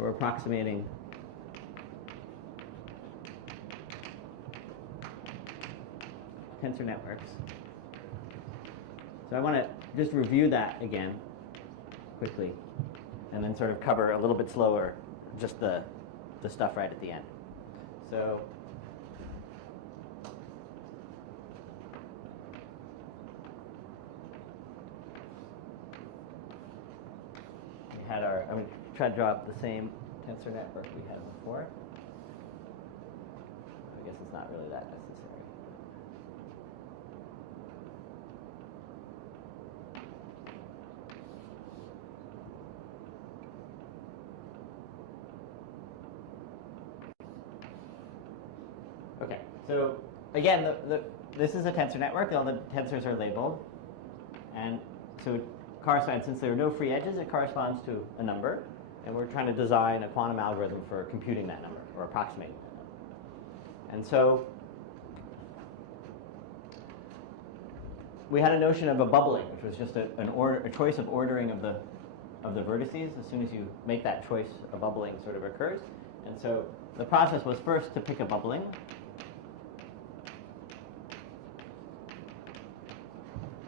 for approximating tensor networks. So I want to just review that again quickly and then sort of cover a little bit slower just the stuff right at the end. So we had our, I'm going to try to draw up the same tensor network we had before. I guess it's not really that necessary. Okay, so again, this is a tensor network. All the tensors are labeled. And so it corresponds, since there are no free edges, it corresponds to a number. And we're trying to design a quantum algorithm for computing that number, or approximating that number. And so we had a notion of a bubbling, which was just a choice of ordering of the vertices. As soon as you make that choice, a bubbling sort of occurs. And so the process was first to pick a bubbling.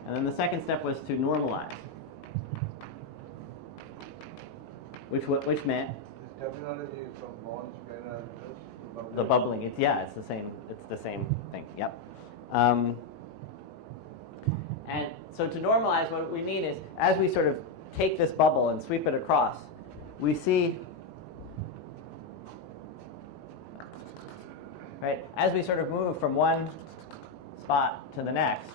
And then the second step was to normalize, which meant This terminology is from Bond's planar algebras. the bubbling. It's the same. It's the same thing. Yep. And so to normalize, what we mean is, as we sort of take this bubble and sweep it across, we see, right, as we sort of move from one spot to the next,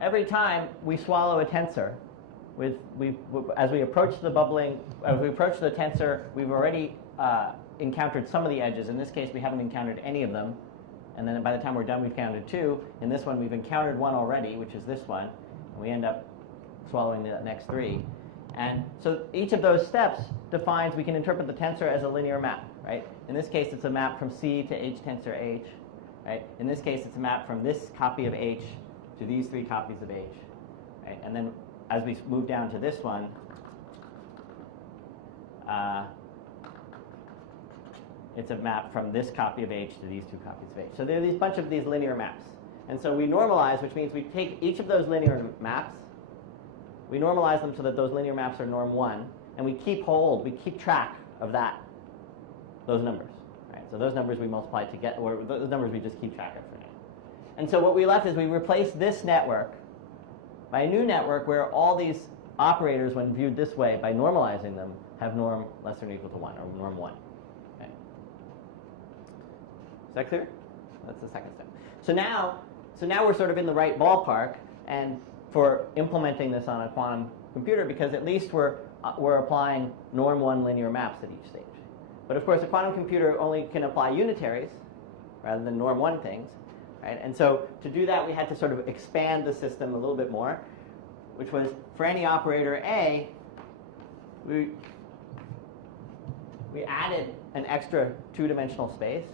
every time we swallow a tensor, as we approach the bubbling, as we approach the tensor, we've already encountered some of the edges. In this case, we haven't encountered any of them. And then by the time we're done, we've counted two. In this one, we've encountered one already, which is this one. And we end up swallowing the next three. And so each of those steps defines, we can interpret the tensor as a linear map, right? In this case, it's a map from C to H tensor H, right? In this case, it's a map from this copy of H to these three copies of H, right? And then as we move down to this one, it's a map from this copy of H to these two copies of H. So there are these bunch of these linear maps. And so we normalize, which means we take each of those linear maps, we normalize them so that those linear maps are norm 1, and we keep track of those numbers. Right? So those numbers we multiply to get, or those numbers we just keep track of for now. And so what we left is we replaced this network by a new network where all these operators, when viewed this way, by normalizing them, have norm less than or equal to 1, or norm 1. Okay. Is that clear? That's the second step. So now we're sort of in the right ballpark, and for implementing this on a quantum computer, because at least we're applying norm 1 linear maps at each stage. But of course, a quantum computer only can apply unitaries rather than norm 1 things. Right? And so to do that, we had to sort of expand the system a little bit more, which was for any operator A, we added an extra two-dimensional space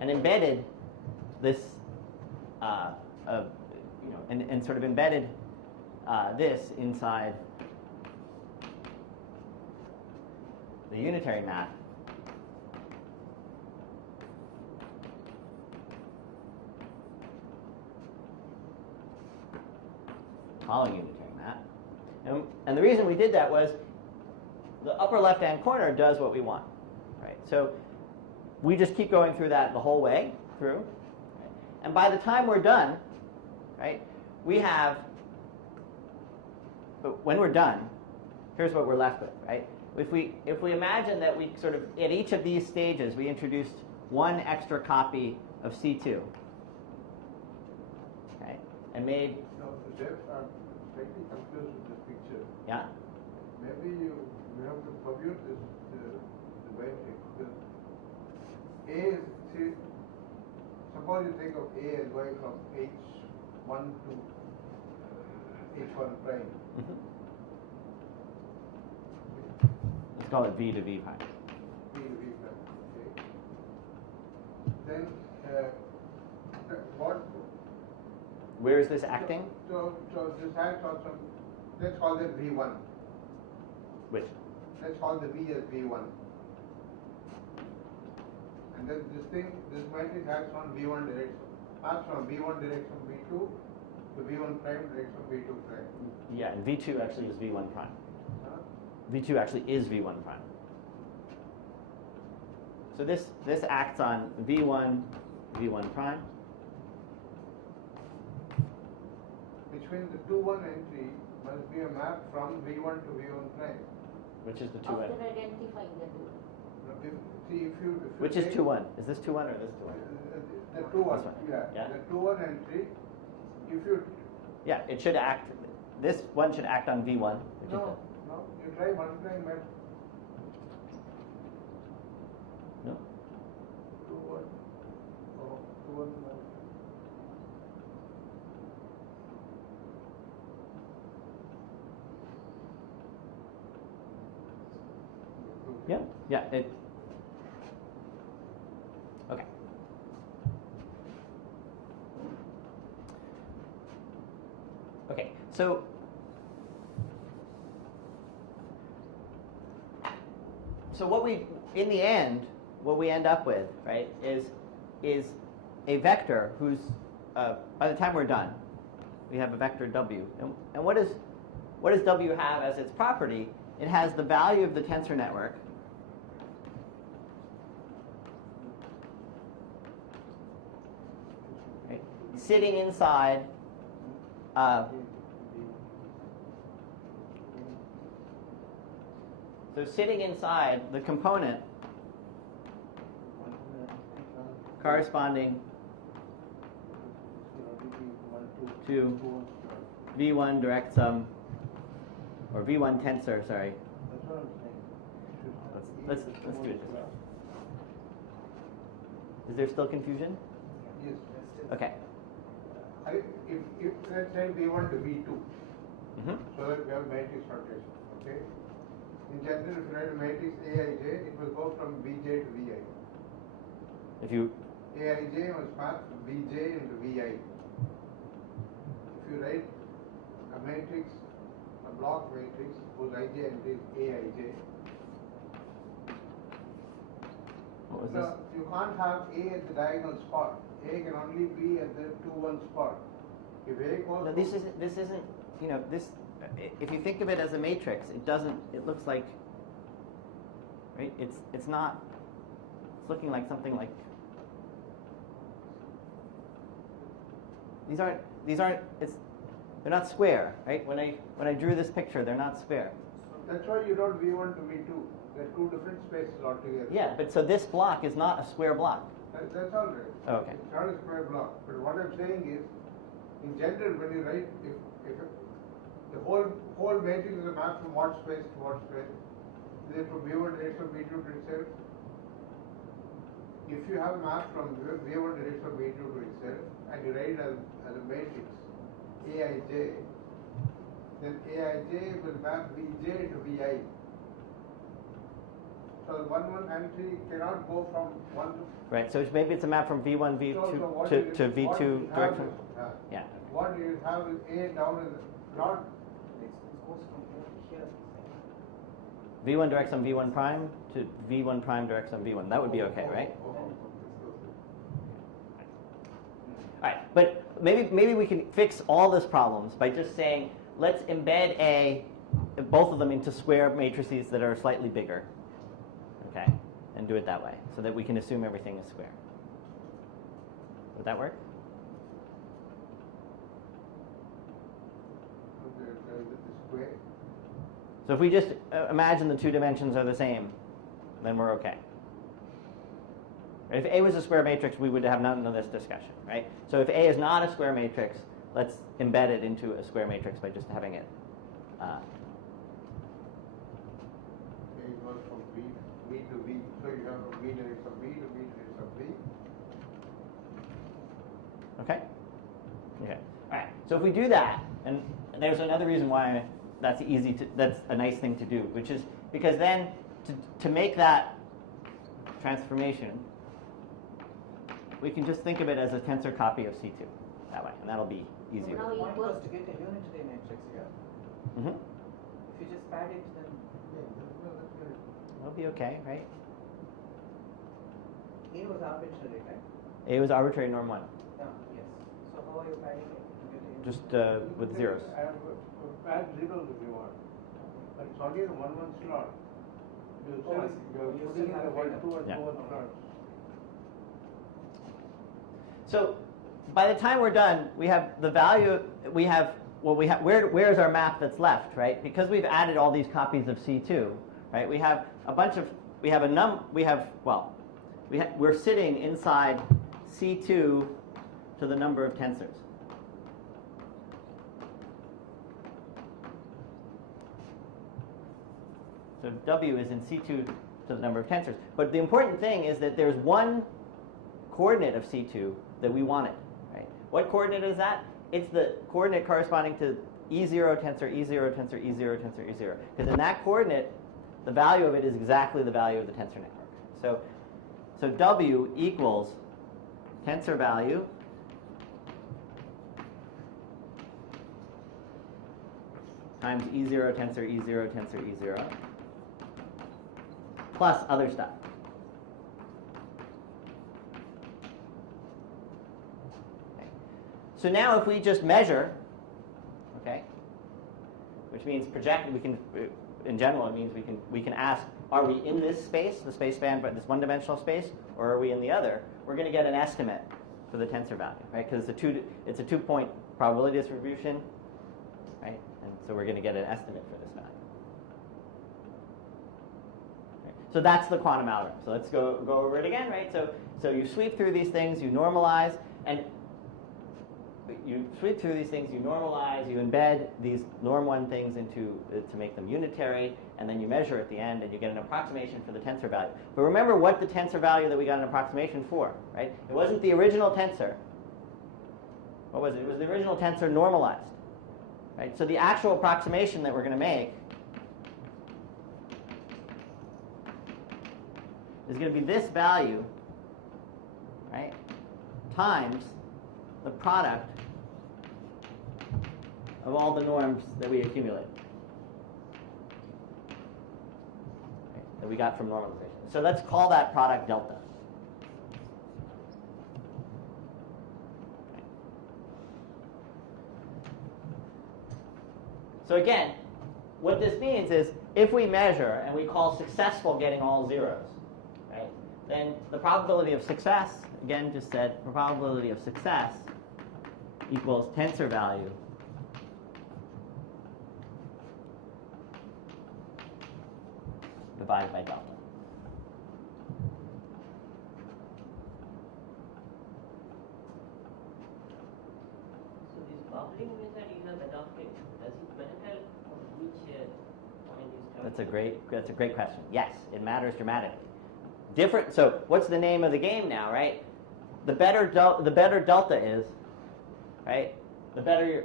and embedded this, and sort of embedded this inside the unitary map. Following unitary map. And the reason we did that was the upper left-hand corner does what we want. Right? So we just keep going through that the whole way through. Right? And by the time we're done, right, we have, but when we're done, here's what we're left with. Right? If we imagine that we sort of, at each of these stages, we introduced one extra copy of C2. Okay? And made... Zeph, I'm slightly confused with this picture. Yeah. Maybe you have to compute this the way because A is, see, suppose you think of A as going from H1 to H1 prime. Mm-hmm. Let's call it V to V prime. V to V prime, okay. Then what? Where is this acting? So this acts on some, let's call it V1. Which? let's call the V as V1. And then this matrix acts on V1 direction. Acts from V1 direction V2 to V1 prime direction V2 prime. Yeah, and V2 actually is V1 prime. Huh? V2 actually is V1 prime. So this acts on V1 prime. Which means the 2-1 entry must be a map from V1 to V1 prime. Which is the 2-1? After identifying the two. If you Which is 2-1? Is this 2-1 or this 2-1? The 2-1, This one. yeah. The 2-1 entry, if you... Yeah, it should act, this one should act on V1. Which it No, does. no, you try multiplying by No? 2-1. Oh, 2-1. Yeah, it. Okay. Okay, so what we, in the end, what we end up with, right, is a vector whose, by the time we're done, we have a vector W. And what does W have as its property? It has the value of the tensor network sitting inside so sitting inside the component corresponding to V1 direct sum, or V1 tensor, sorry. That's what I'm saying. Let's do it this way. Is there still confusion? Yes. Okay. If let's say V1 to V2, Mm-hmm. so that we have matrix notation, okay? In general, if you write a matrix Aij, it will go from Vj to Vi. If you Aij must pass Vj into Vi. If you write a matrix, a block matrix whose Ij entry is Aij, what was no, this? you can't have A at the diagonal spot. A can only be at the 2-1 spot. If A goes No, this isn't, you know, this, if you think of it as a matrix, it doesn't, it looks like, right, it's not, it's looking like something like, these aren't, they're not square, right? When I drew this picture, they're not square. That's why you don't V1 to V2. They're two different spaces altogether. Yeah, but so this block is not a square block. That's all right. Oh, okay. It's not a square block. But what I'm saying is, in general, when you write, if the whole matrix is a map from what space to what space, is it from V1 direction V2 to itself? If you have a map from V1 direction V2 to itself, and you write as a matrix Aij, then Aij will map Vj to Vi. So the 1-1 entry cannot go from 1 to... Right, so maybe it's a map from V1, V2 to V2 direction. Yeah. What you have is A down is not... V1 directs on V1 prime to V1 prime directs on V1. That would be okay, right? All right, but maybe we can fix all these problems by just saying, let's embed both of them into square matrices that are slightly bigger, okay, and do it that way, so that we can assume everything is square. Would that work? Square. So if we just imagine the two dimensions are the same, then we're okay. If A was a square matrix, we would have none of this discussion, right? So if A is not a square matrix, let's embed it into a square matrix by just having it. A goes from V to V. So you have from V direction of V to V direction of V. Okay? Okay. All right. So if we do that, and there's another reason why that's a nice thing to do, which is because then to make that transformation, we can just think of it as a tensor copy of C2 that way, and that'll be easier. Now The point equals was to get a unitary matrix here. Mm-hmm. If you just pad it, then We'll be okay, right? A was arbitrary, right? A was arbitrary norm 1. Yeah, yes. So how are you finding it? Just with zeros. Add zeros if you want. But it's only the 1 slot. You're Oh, I see. you're You putting still in the have 1, freedom. 2, and Yeah. 4 slots. So by the time we're done, we have the value, we have, well, where's our map that's left, right? Because we've added all these copies of C2, right? We have a bunch of, we're sitting inside C2 to the number of tensors. So W is in C2 to the number of tensors. But the important thing is that there's one coordinate of C2 that we wanted, right? What coordinate is that? It's the coordinate corresponding to E0 tensor, E0 tensor, E0 tensor, E0. Because in that coordinate, the value of it is exactly the value of the tensor network. So W equals tensor value times E0 tensor, E0 tensor, E0, plus other stuff. Okay. So now if we just measure, okay, which means project, we can, in general, it means we can ask, are we in this space, the space span, but this one-dimensional space, or are we in the other? We're going to get an estimate for the tensor value, right? Because it's a two-point probability distribution, right? And so we're going to get an estimate for this value. Right? So that's the quantum algorithm. So let's go over it again, right? So you sweep through these things, you normalize, and you sweep through these things, you normalize, you embed these norm 1 things into to make them unitary, and then you measure at the end, and you get an approximation for the tensor value. But remember what the tensor value that we got an approximation for, right? It wasn't the original tensor. What was it? It was the original tensor normalized, right? So the actual approximation that we're going to make is going to be this value, right, times the product of all the norms that we accumulate, right, that we got from normalization. So let's call that product delta. Okay. So again, what this means is if we measure and we call successful getting all zeros, right, then the probability of success, again just said, the probability of success equals tensor value divided by delta. So this bubbling method you have adopted, does it matter which point is That's a great question. Yes, it matters dramatically. Different. So what's the name of the game now, right? The better delta is, right? The better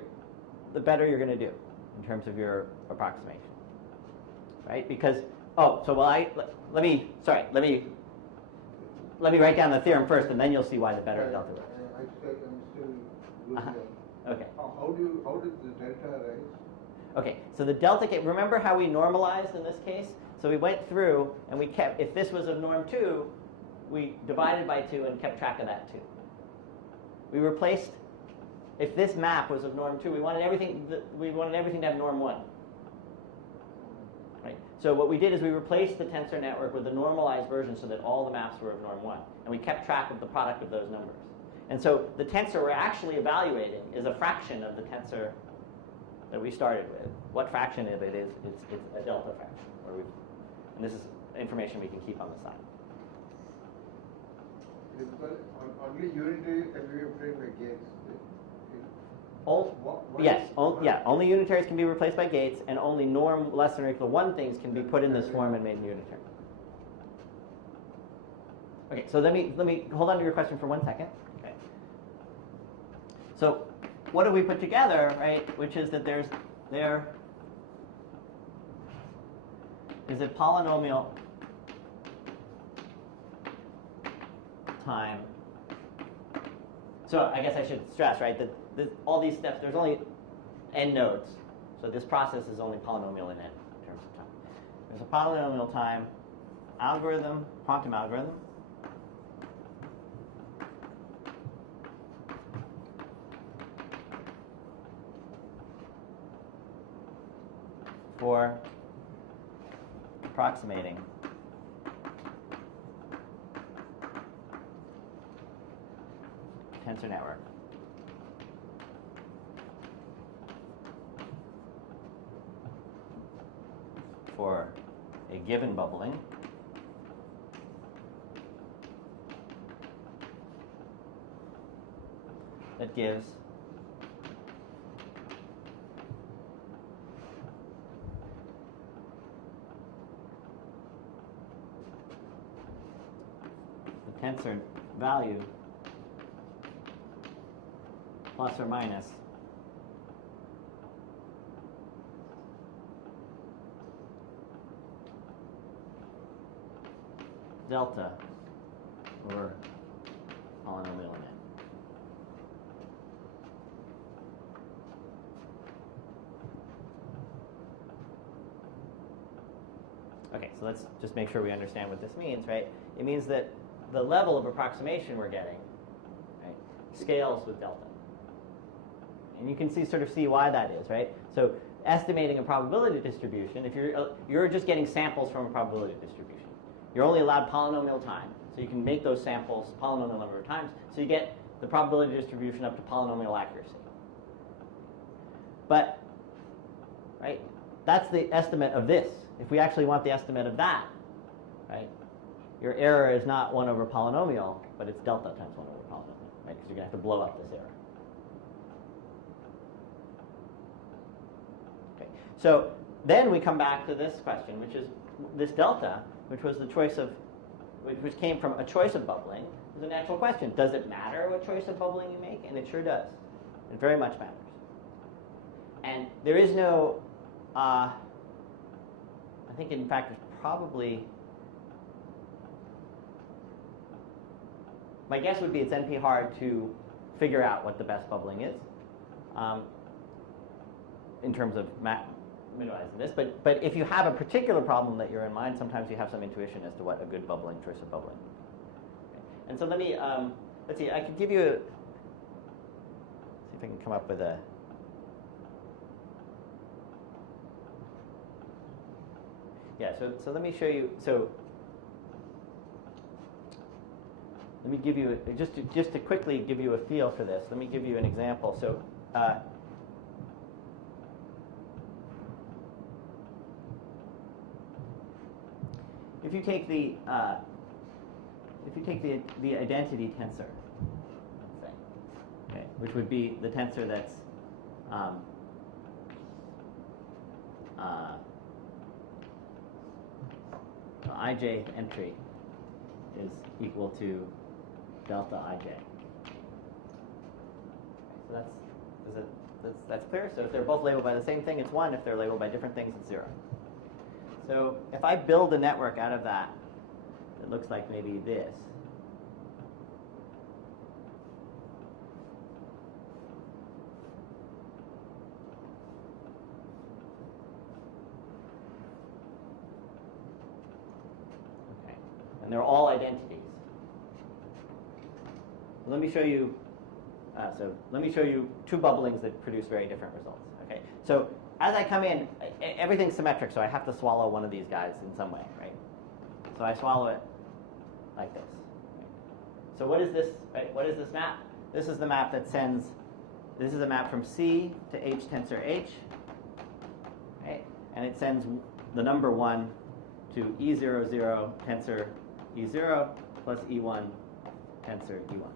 you're going to do in terms of your approximation, right? Because let me write down the theorem first, and then you'll see why the better delta works. I'm still losing Okay. How did the delta arise? Okay. So the delta. Remember how we normalized in this case? So we went through and we kept. If this was of norm 2, we divided by 2 and kept track of that 2. We replaced. If this map was of norm 2, we wanted everything to have norm 1. Right? So what we did is we replaced the tensor network with a normalized version so that all the maps were of norm 1. And we kept track of the product of those numbers. And so the tensor we're actually evaluating is a fraction of the tensor that we started with. What fraction of it is? It's a delta fraction. And this is information we can keep on the side. Only unitary can be replaced by gates. Only unitaries can be replaced by gates, and only norm less than or equal to 1 things can be put in this form and made unitary. Okay, so let me hold on to your question for 1 second. Okay. So what have we put together, right? Which is that there is a polynomial time. So I guess I should stress, right, that all these steps, there's only n nodes. So this process is only polynomial in n terms of time. There's a polynomial time algorithm, quantum algorithm, for approximating tensor network. For a given bubbling that gives the tensor value plus or minus delta over polynomial in it. Okay, so let's just make sure we understand what this means, right? It means that the level of approximation we're getting, right, scales with delta. And you can sort of see why that is, right? So estimating a probability distribution, if you're just getting samples from a probability distribution, you're only allowed polynomial time. So you can make those samples polynomial number of times, so you get the probability distribution up to polynomial accuracy. But, right, that's the estimate of this. If we actually want the estimate of that, right, your error is not 1 over polynomial, but it's delta times 1 over polynomial, right? Because you're going to have to blow up this error. Okay. So then we come back to this question, which is this delta, which was the choice of, which came from a choice of bubbling, is a natural question. Does it matter what choice of bubbling you make? And it sure does. It very much matters. And there is no, I think in fact it's probably, my guess would be it's NP hard to figure out what the best bubbling is in terms of minimizing this. But if you have a particular problem that you're in mind, sometimes you have some intuition as to what a good bubbling choice of bubbling. Okay. And so let me, let's see, I could give you a, see if I can come up with a, yeah, so let me show you, so let me give you, just to quickly give you a feel for this, let me give you an example. So if you take the identity tensor, let's say, okay, which would be the tensor that's ij entry is equal to delta ij. So that's clear. So if they're both labeled by the same thing, it's 1. If they're labeled by different things, it's 0. So if I build a network out of that, it looks like maybe this. Okay, and they're all identities. Let me show you. Let me show you 2 bubblings that produce very different results. Okay, so as I come in, everything's symmetric, so I have to swallow one of these guys in some way, right? So I swallow it like this. Right? So what is this? Right? What is this map? This is the map that sends. This is a map from C to H tensor H, right? And it sends the number 1 to E00 tensor E0 plus E1 tensor E1.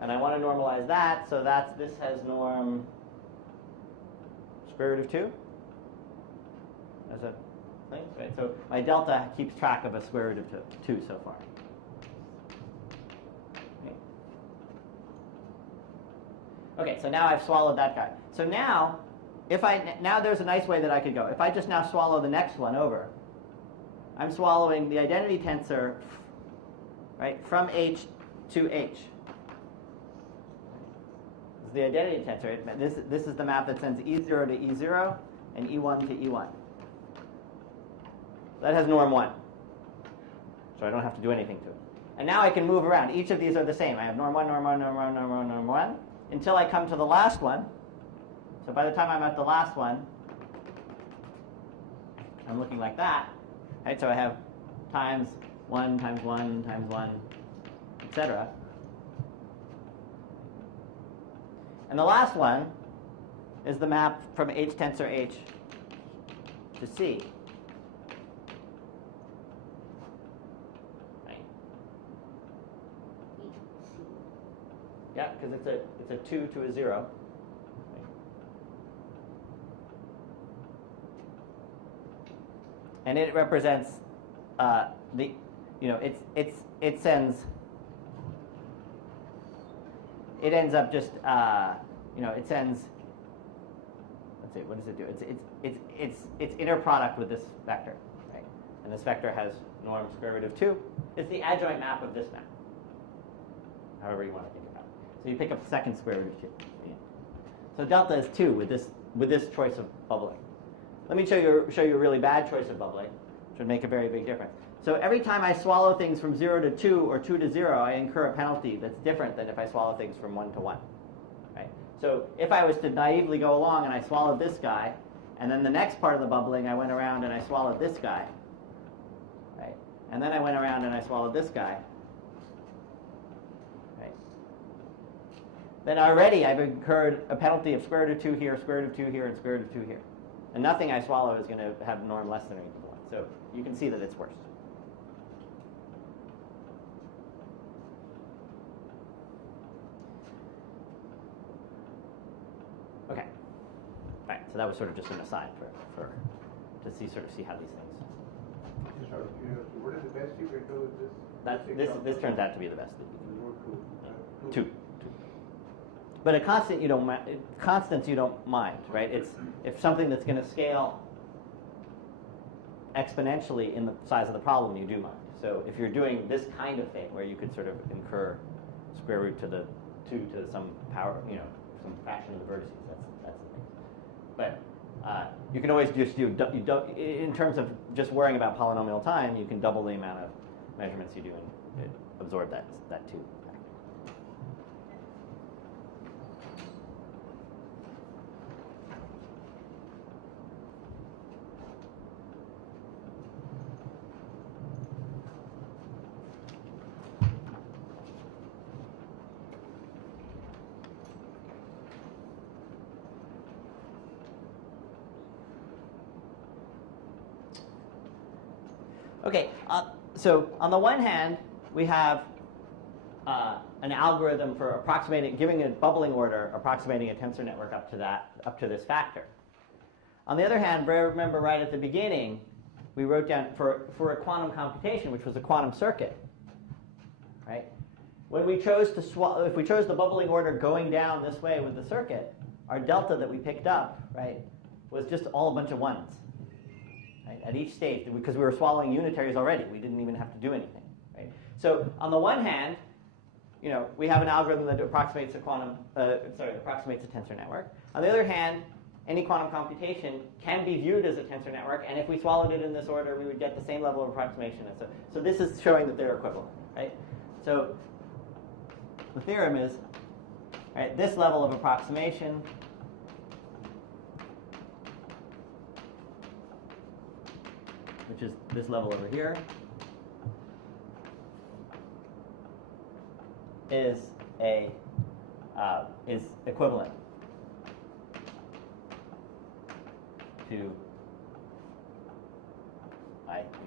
And I want to normalize that, so this has norm square root of 2 as a thing, right? So my delta keeps track of a square root of 2 so far. Okay, so now I've swallowed that guy. So now, now there's a nice way that I could go. If I just now swallow the next one over, I'm swallowing the identity tensor, right, from H to H. The identity tensor. This is the map that sends E0 to E0, and E1 to E1. That has norm 1. So I don't have to do anything to it. And now I can move around. Each of these are the same. I have norm 1, norm 1, norm 1, norm 1, norm 1, until I come to the last one. So by the time I'm at the last one, I'm looking like that. Right? So I have times 1 times 1 times 1, etc. And the last one is the map from H tensor H to C. Right? Yeah, because it's a 2 to a 0. And it represents it sends. It ends up just it sends. Let's see, what does it do? It's inner product with this vector, right? And this vector has norm square root of 2. It's the adjoint map of this map. However you want to think about it. So you pick up the second square root of 2. So delta is 2 with this choice of bubbling. Let me show you a really bad choice of bubbling, which would make a very big difference. So every time I swallow things from 0 to 2 or 2 to 0, I incur a penalty that's different than if I swallow things from 1 to 1. Right? So if I was to naively go along and I swallowed this guy, and then the next part of the bubbling I went around and I swallowed this guy, right? And then I went around and I swallowed this guy, right? Then already I've incurred a penalty of square root of 2 here, square root of 2 here, and square root of 2 here. And nothing I swallow is going to have norm less than or equal to 1. So you can see that it's worse. Okay. All right. So that was sort of just an aside to see how these things. Just out of curiosity, what is the best you can do with this? This turns out to be the best that you can do. 2. But a constant constants you don't mind, right? It's if something that's going to scale exponentially in the size of the problem, you do mind. So if you're doing this kind of thing where you could sort of incur square root to the 2 to some power, some fraction of the vertices, that's the thing. But you can always just in terms of just worrying about polynomial time, you can double the amount of measurements you do and absorb that 2. Okay, so on the one hand, we have an algorithm for giving a bubbling order, approximating a tensor network up to this factor. On the other hand, remember right at the beginning, we wrote down for a quantum computation, which was a quantum circuit, right? When we chose if we chose the bubbling order going down this way with the circuit, our delta that we picked up, right, was just all a bunch of 1s. Right, at each stage, because we were swallowing unitaries already. We didn't even have to do anything. Right? So on the one hand, we have an algorithm that approximates a tensor network. On the other hand, any quantum computation can be viewed as a tensor network, and if we swallowed it in this order, we would get the same level of approximation. So this is showing that they're equivalent. Right? So the theorem is, right, this level of approximation which is this level over here, is equivalent to you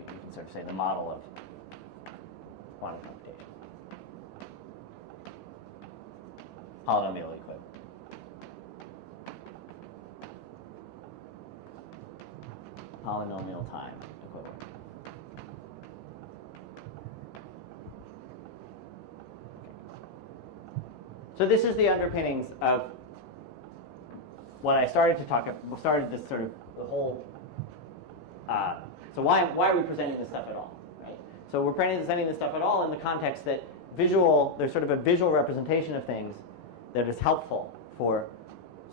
can sort of say the model of quantum computation, polynomial equivalent. Polynomial time equivalent. So this is the underpinnings of what I started this sort of the whole. So why are we presenting this stuff at all, right? So we're presenting this stuff at all in the context that there's sort of a visual representation of things that is helpful for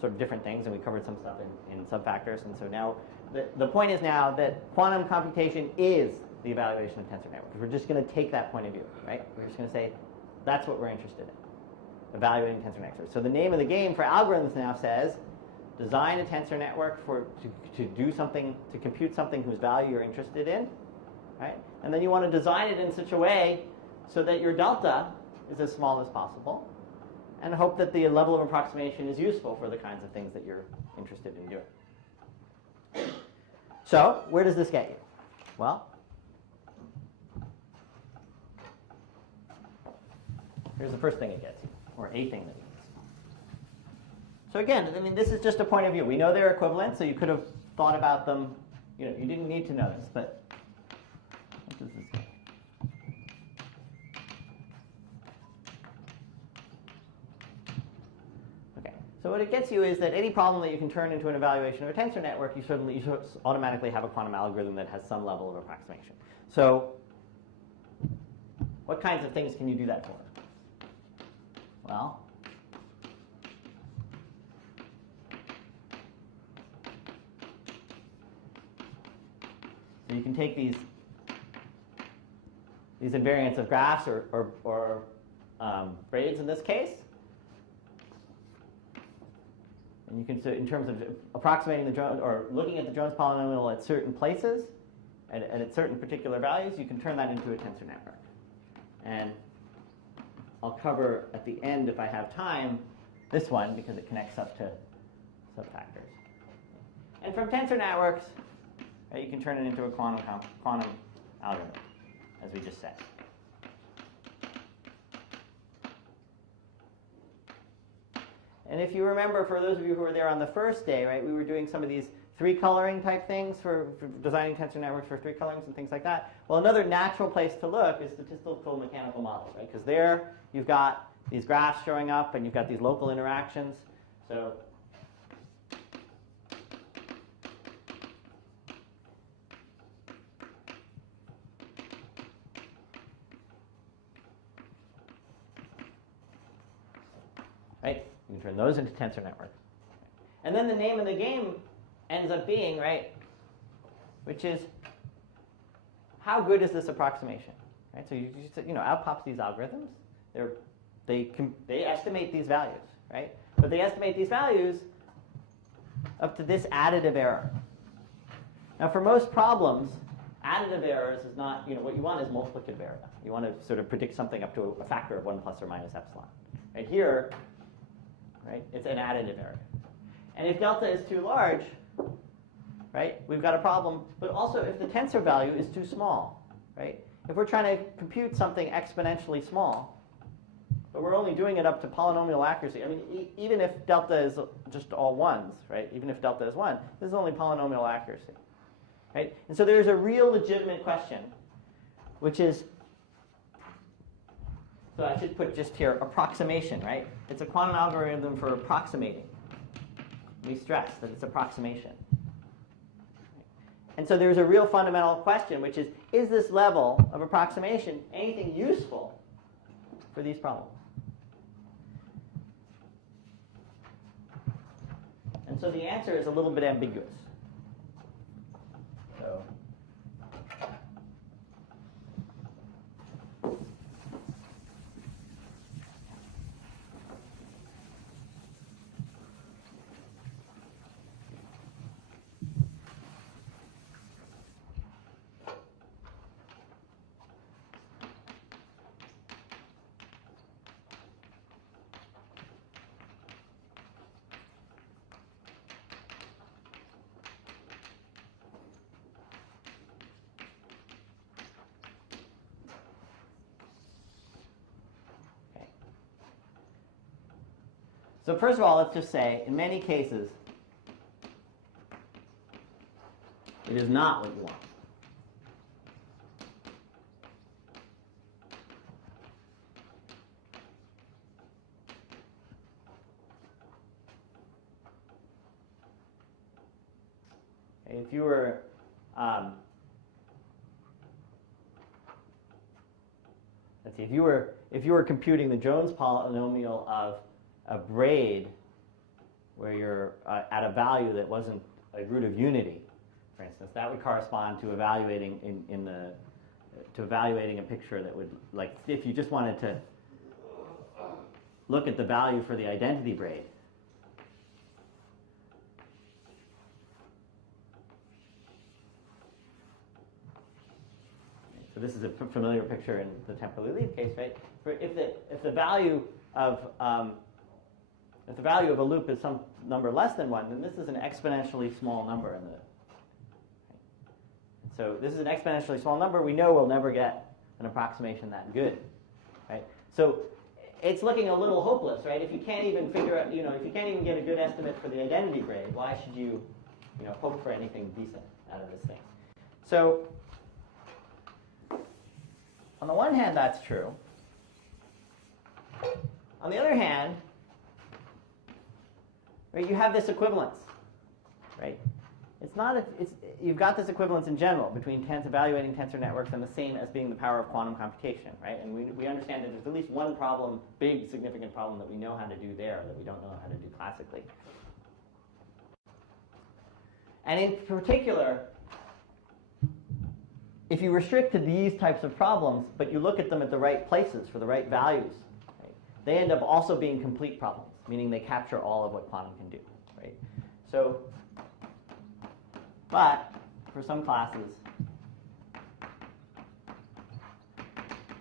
sort of different things, and we covered some stuff in subfactors. And so now the point is now that quantum computation is the evaluation of tensor networks. We're just going to take that point of view, right? We're just going to say that's what we're interested in, evaluating tensor networks. So the name of the game for algorithms now says design a tensor network to do something, to compute something whose value you're interested in, right? And then you want to design it in such a way so that your delta is as small as possible, and hope that the level of approximation is useful for the kinds of things that you're interested in doing. So where does this get you? Well, here's the first thing it gets you, or a thing that it gets you. So again, I mean, this is just a point of view. We know they're equivalent, so you could have thought about them. You know, you didn't need to know this, but what does this get? So what it gets you is that any problem that you can turn into an evaluation of a tensor network, you automatically have a quantum algorithm that has some level of approximation. So what kinds of things can you do that for? Well, so you can take these invariants of graphs or braids in this case, and you can, so in terms of approximating the Jones, or looking at the Jones polynomial at certain places, and at certain particular values, you can turn that into a tensor network. And I'll cover at the end, if I have time, this one, because it connects up to subfactors. And from tensor networks, you can turn it into a quantum algorithm, as we just said. And if you remember, for those of you who were there on the first day, right, we were doing some of these three coloring type things for designing tensor networks for three colorings and things like that. Well, another natural place to look is statistical mechanical models, right? Because there you've got these graphs showing up, and you've got these local interactions. So right? You can turn those into tensor networks. And then the name of the game ends up being, right, which is how good is this approximation, right? So out pops these algorithms. They estimate these values, right? But they estimate these values up to this additive error. Now, for most problems, additive errors is not, what you want is multiplicative error. You want to sort of predict something up to a factor of 1 plus or minus epsilon. Right here, right, it's an additive error. And if delta is too large, right, we've got a problem. But also, if the tensor value is too small, right? If we're trying to compute something exponentially small, but we're only doing it up to polynomial accuracy. I mean, even if delta is just all ones, right? Even if delta is 1, this is only polynomial accuracy, right? And so there's a real legitimate question, which is, so I should put just here, approximation, right? It's a quantum algorithm for approximating. We stress that it's approximation. And so there's a real fundamental question, which is this level of approximation anything useful for these problems? And so the answer is a little bit ambiguous. So So first of all, let's just say, in many cases, it is not what you want. If you were let's see, if you were computing the Jones polynomial of a braid where you're at a value that wasn't a root of unity, for instance, that would correspond to evaluating evaluating a picture that would, like, if you just wanted to look at the value for the identity braid. So this is a familiar picture in the temporally lead case, right? If the value of a loop is some number less than 1, then this is an exponentially small number in the. Right? So this is an exponentially small number. We know we'll never get an approximation that good, right? So it's looking a little hopeless, right? If you can't even figure out, if you can't even get a good estimate for the identity braid, why should you, hope for anything decent out of this thing? So on the one hand, that's true. On the other hand, right, you have this equivalence, right? You've got this equivalence in general between evaluating tensor networks and the same as being the power of quantum computation, right? And we understand that there's at least one problem, big significant problem that we know how to do there that we don't know how to do classically. And in particular, if you restrict to these types of problems, but you look at them at the right places for the right values, right, they end up also being complete problems, meaning they capture all of what quantum can do, right? So, but for some classes,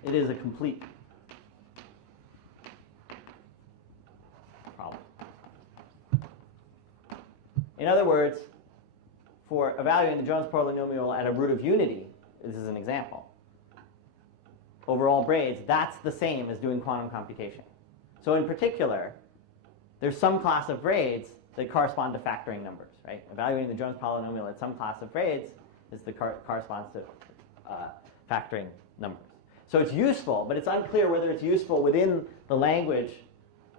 it is a complete problem. In other words, for evaluating the Jones polynomial at a root of unity, this is an example. Overall braids, that's the same as doing quantum computation. So in particular, there's some class of braids that correspond to factoring numbers, right? Evaluating the Jones polynomial at some class of braids corresponds to factoring numbers. So it's useful, but it's unclear whether it's useful within the language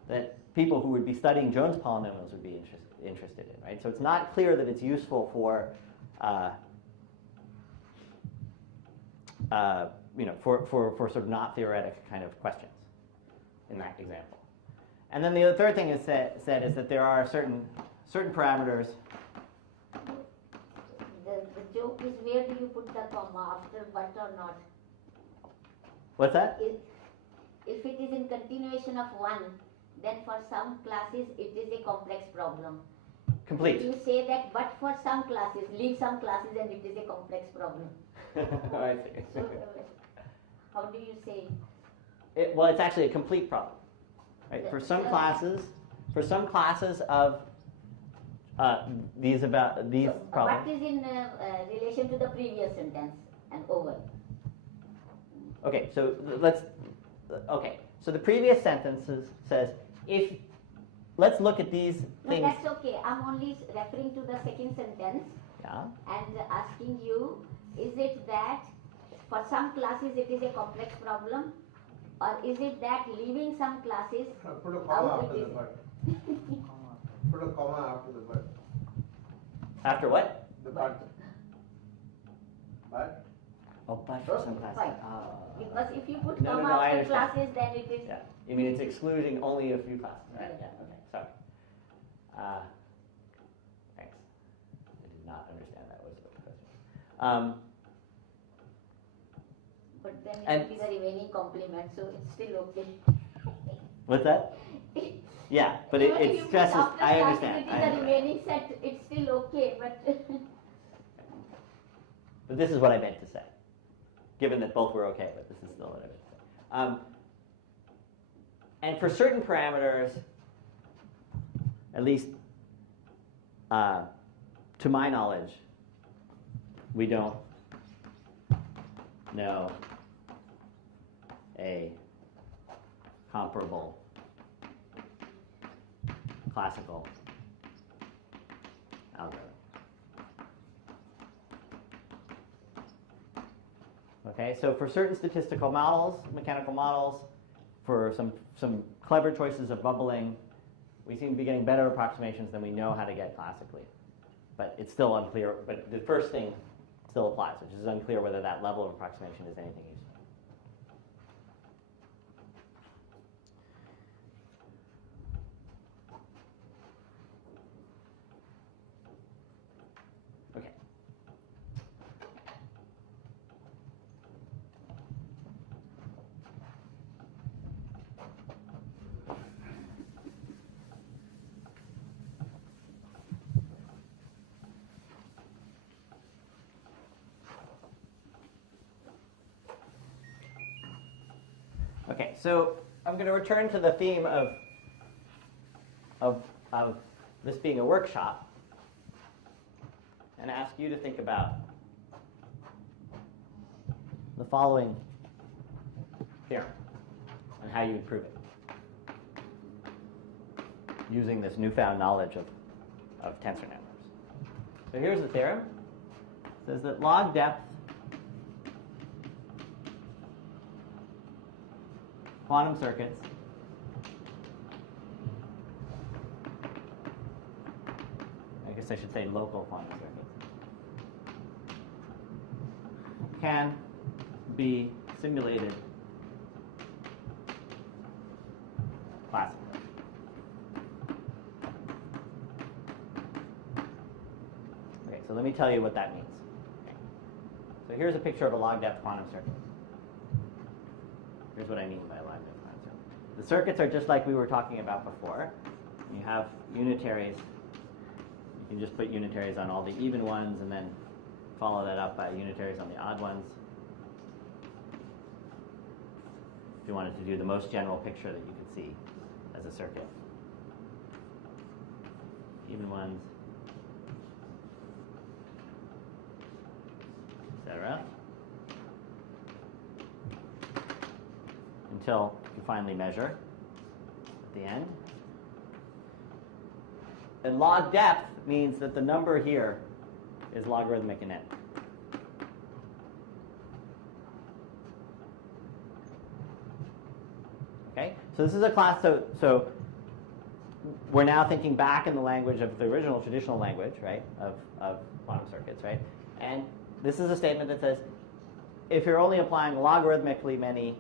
that people who would be studying Jones polynomials would be interested in, right? So it's not clear that it's useful for for sort of not theoretic kind of questions in that example. And then the third thing is said is that there are certain parameters. The joke is, where do you put the comma, after but or not? What's that? If it is in continuation of 1, then for some classes it is a complex problem. Complete. You say that, but for some classes, leave some classes and it is a complex problem. I see. So, how do you say? Well, it's actually a complete problem, right? For some classes of these problems. What is in relation to the previous sentence and over? Okay, so so the previous sentence says let's look at these things. No, that's okay. I'm only referring to the second sentence. Yeah. And asking you, is it that for some classes it is a complex problem, or is it that leaving some classes Put a comma out after it the is? but. Put a comma after the but. After what? The but. But. Oh, but for some classes. Fine. Because if you put No, comma I after understand. classes, then it is. Yeah. You mean it's excluding only a few classes, right? Yeah. Yeah. Okay. Sorry. Thanks. I did not understand that was the question. But then it And- will be the remaining complement, so it's still okay. What's that? Yeah, but Even if you it put stresses. after I classes, understand. It is the remaining set. It's still okay, but. But this is what I meant to say. Given that both were okay, but this is still what I meant to say. And for certain parameters, at least to my knowledge, we don't know a comparable classical algorithm. Okay, so for certain statistical models, mechanical models, for some clever choices of bubbling, we seem to be getting better approximations than we know how to get classically. But it's still unclear, but the first thing still applies, which is unclear whether that level of approximation is anything useful. Okay, so I'm going to return to the theme of this being a workshop and ask you to think about the following theorem and how you would prove it using this newfound knowledge of tensor networks. So here's the theorem. It says that log depth quantum circuits I guess I should say local quantum circuits can be simulated classically. Okay, so let me tell you what that means. Okay. So here's a picture of a log depth quantum circuit. Here's what I mean by a log depth quantum circuit. The circuits are just like we were talking about before. You have unitaries. You can just put unitaries on all the even ones and then follow that up by unitaries on the odd ones. If you wanted to do the most general picture that you could see as a circuit. Even ones, etc. Until you finally measure at the end. And log depth means that the number here is logarithmic in n. Okay, so this is a class, so we're now thinking back in the language of the original traditional language, right, of quantum circuits, right? And this is a statement that says, if you're only applying logarithmically many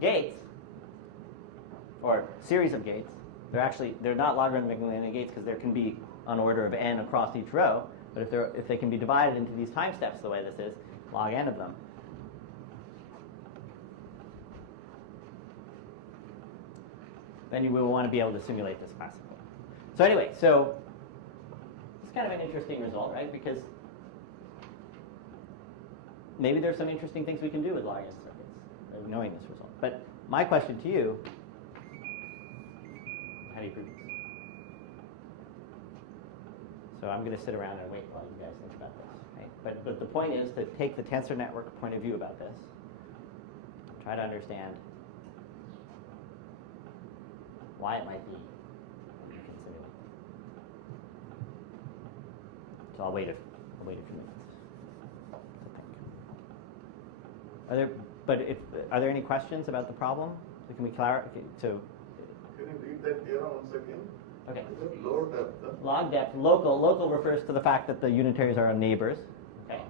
gates, or series of gates, they're not logarithmically many gates because there can be an order of n across each row, but if they can be divided into these time steps the way this is, log n of them, then you will want to be able to simulate this classically. So anyway, so it's kind of an interesting result, right? Because maybe there's some interesting things we can do with log n circuits, knowing this result. But my question to you, how do you prove this? So I'm going to sit around and wait while you guys think about this. Right? But the point is to take the tensor network point of view about this, try to understand why it might be you can simulate. So I'll wait a few minutes to think. Are there any questions about the problem? So can we clarify? So can you read that theorem once again? okay. Low depth. Log depth, local. Local refers to the fact that the unitaries are neighbors. Okay.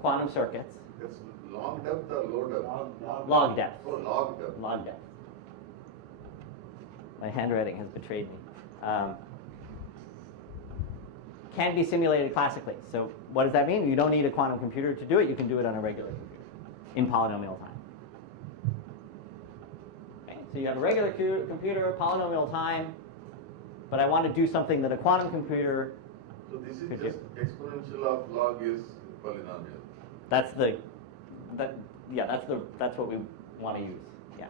Quantum circuits. It's long depth or low depth? Log depth. Oh, log depth. Log depth. My handwriting has betrayed me. Can be simulated classically. So what does that mean? You don't need a quantum computer to do it. You can do it on a regular computer in polynomial time. Okay, so you have a regular computer, polynomial time, but I want to do something that a quantum computer So this is could just do. exponential of log is polynomial. That's what we want to use. Yeah.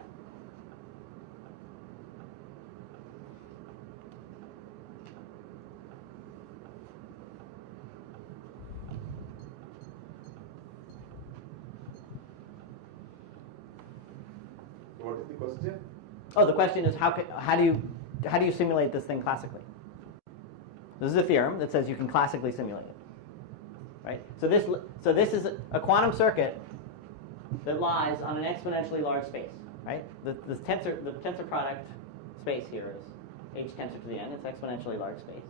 What is the question? Oh, the question is how do you simulate this thing classically? This is a theorem that says you can classically simulate it, right? So this is a quantum circuit that lies on an exponentially large space, right? The tensor product space here is h tensor to the n. It's exponentially large space.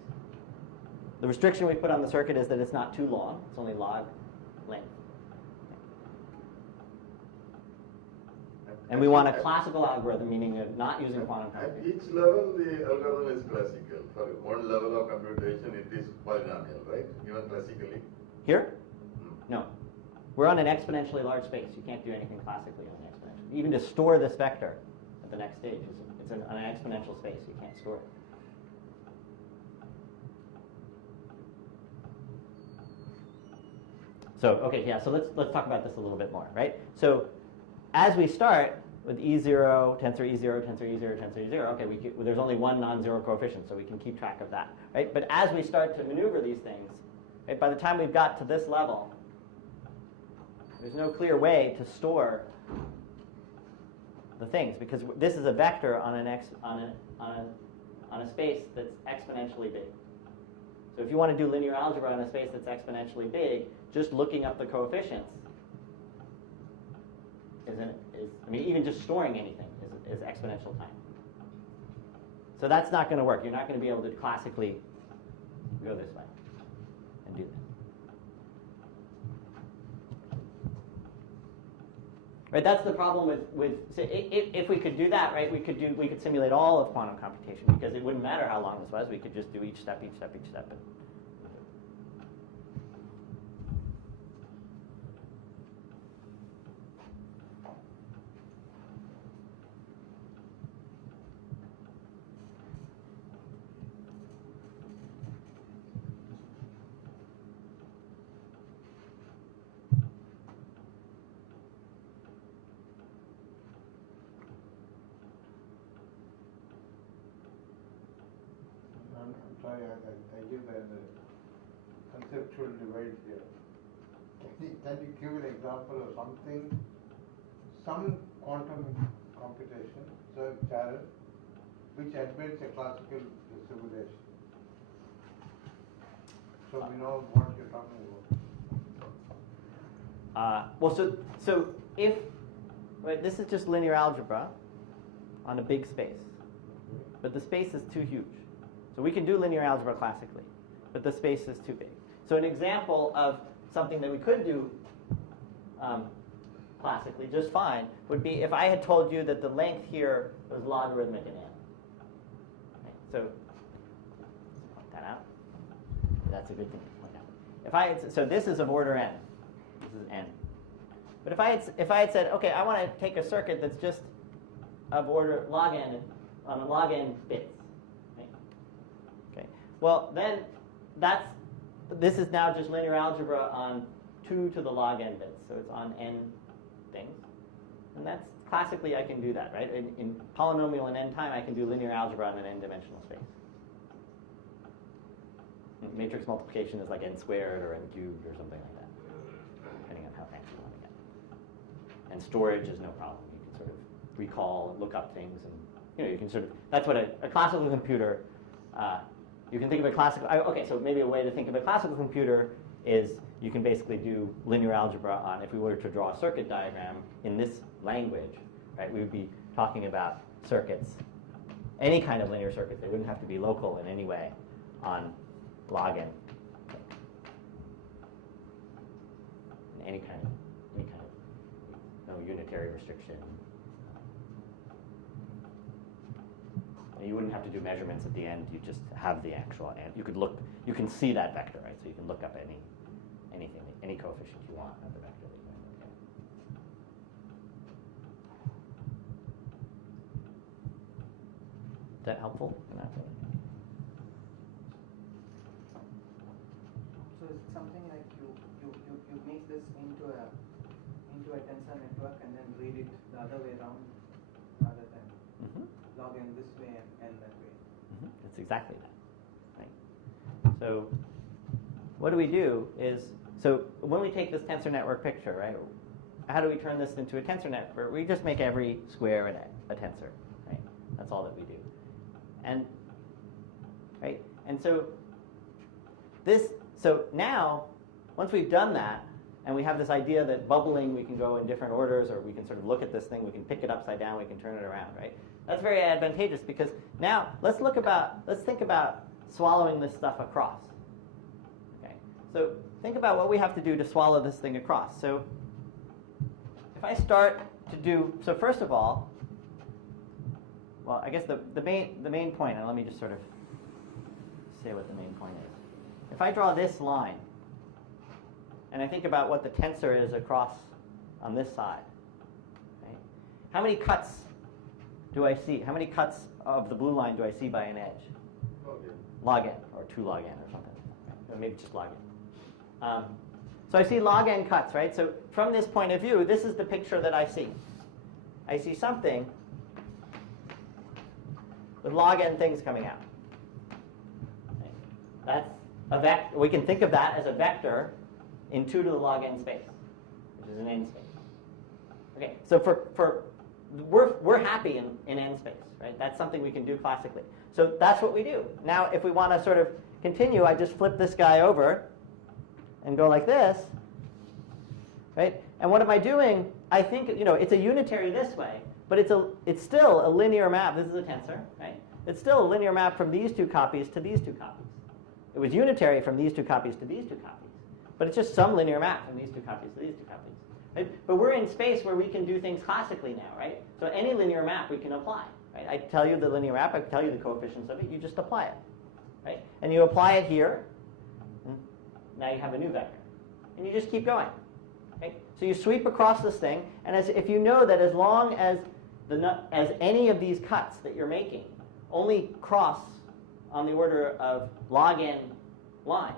The restriction we put on the circuit is that it's not too long. It's only log length. And we want a classical algorithm, meaning not using quantum At computing. each level, the algorithm is classical. For one level of computation, it is polynomial, right? Given classically. Here? No. We're on an exponentially large space. You can't do anything classically on an exponential. Even to store this vector at the next stage, it's on an exponential space. You can't store it. So, okay, yeah, so let's talk about this a little bit more, right? So as we start, with E0, tensor E0, tensor E0, tensor E0, okay, there's only one non-zero coefficient, so we can keep track of that, right? But as we start to maneuver these things, right, by the time we've got to this level, there's no clear way to store the things, because this is a vector on a space that's exponentially big. So if you want to do linear algebra on a space that's exponentially big, just looking up the coefficients I mean, even just storing anything is exponential time. So that's not going to work. You're not going to be able to classically go this way and do this. Right, that's the problem with so if we could do that, right, we could simulate all of quantum computation, because it wouldn't matter how long this was. We could just do each step. I'm sorry, I give the conceptual divide here. Can you give an example of something, some quantum computation, so challenge, which admits a classical simulation? So we know what you're talking about. Well, so if, right, this is just linear algebra on a big space, but the space is too huge. So we can do linear algebra classically, but the space is too big. So an example of something that we could do classically just fine would be if I had told you that the length here was logarithmic in n. Okay, so point that out. That's a good thing to point out. So this is of order n. This is n. But if I had said, okay, I want to take a circuit that's just of order log n on a log n bits. Well, then this is now just linear algebra on 2 to the log n bits. So it's on n things. And that's classically I can do that, right? In polynomial and n time, I can do linear algebra on an n-dimensional space. Matrix multiplication is like n squared or n cubed or something like that, depending on how fancy you want to get. And storage is no problem. You can sort of recall and look up things, and you can sort of, that's what a classical computer, you can think of a classical, okay, so maybe a way to think of a classical computer is you can basically do linear algebra on, if we were to draw a circuit diagram in this language, right, we would be talking about circuits, any kind of linear circuit. They wouldn't have to be local in any way on log n. Any kind of, no unitary restriction. You wouldn't have to do measurements at the end. You just have the actual end. You can see that vector, right? So you can look up anything, any coefficient you want of the vector that you want to look at. Is that helpful? So it's something like you make this into a tensor network and then read it the other way around rather than log n this way and that way. That's exactly that. Right? So what do we do is, so when we take this tensor network picture, right, how do we turn this into a tensor network? We just make every square a tensor, right? That's all that we do. And so now, once we've done that, and we have this idea that bubbling, we can go in different orders, or we can sort of look at this thing, we can pick it upside down, we can turn it around, right? That's very advantageous, because now let's think about swallowing this stuff across. Okay, so think about what we have to do to swallow this thing across. So if I start to do, so first of all, well, I guess the main point, and let me just sort of say what the main point is. If I draw this line, and I think about what the tensor is across on this side, right? How many cuts do I see? How many cuts of the blue line do I see by an edge? Log n, or 2 log n, or something. Right? Or maybe just log n. So I see log n cuts, right? So from this point of view, this is the picture that I see. I see something with log n things coming out. Okay. That's a vector. We can think of that as a vector in 2 to the log n space, which is an n space. Okay, so we're happy in n space, right? That's something we can do classically. So that's what we do. Now, if we want to sort of continue, I just flip this guy over and go like this, right? And what am I doing? I think, it's a unitary this way, but it's still a linear map. This is a tensor, right? It's still a linear map from these 2 copies to these 2 copies. It was unitary from these 2 copies to these 2 copies, but it's just some linear map from these 2 copies to these 2 copies. Right? But we're in space where we can do things classically now, right? So any linear map we can apply, right? I tell you the linear map, I tell you the coefficients of it, you just apply it, right? And you apply it here, and now you have a new vector. And you just keep going, right? So you sweep across this thing, and if you know that as long as any of these cuts that you're making only cross on the order of log n lines,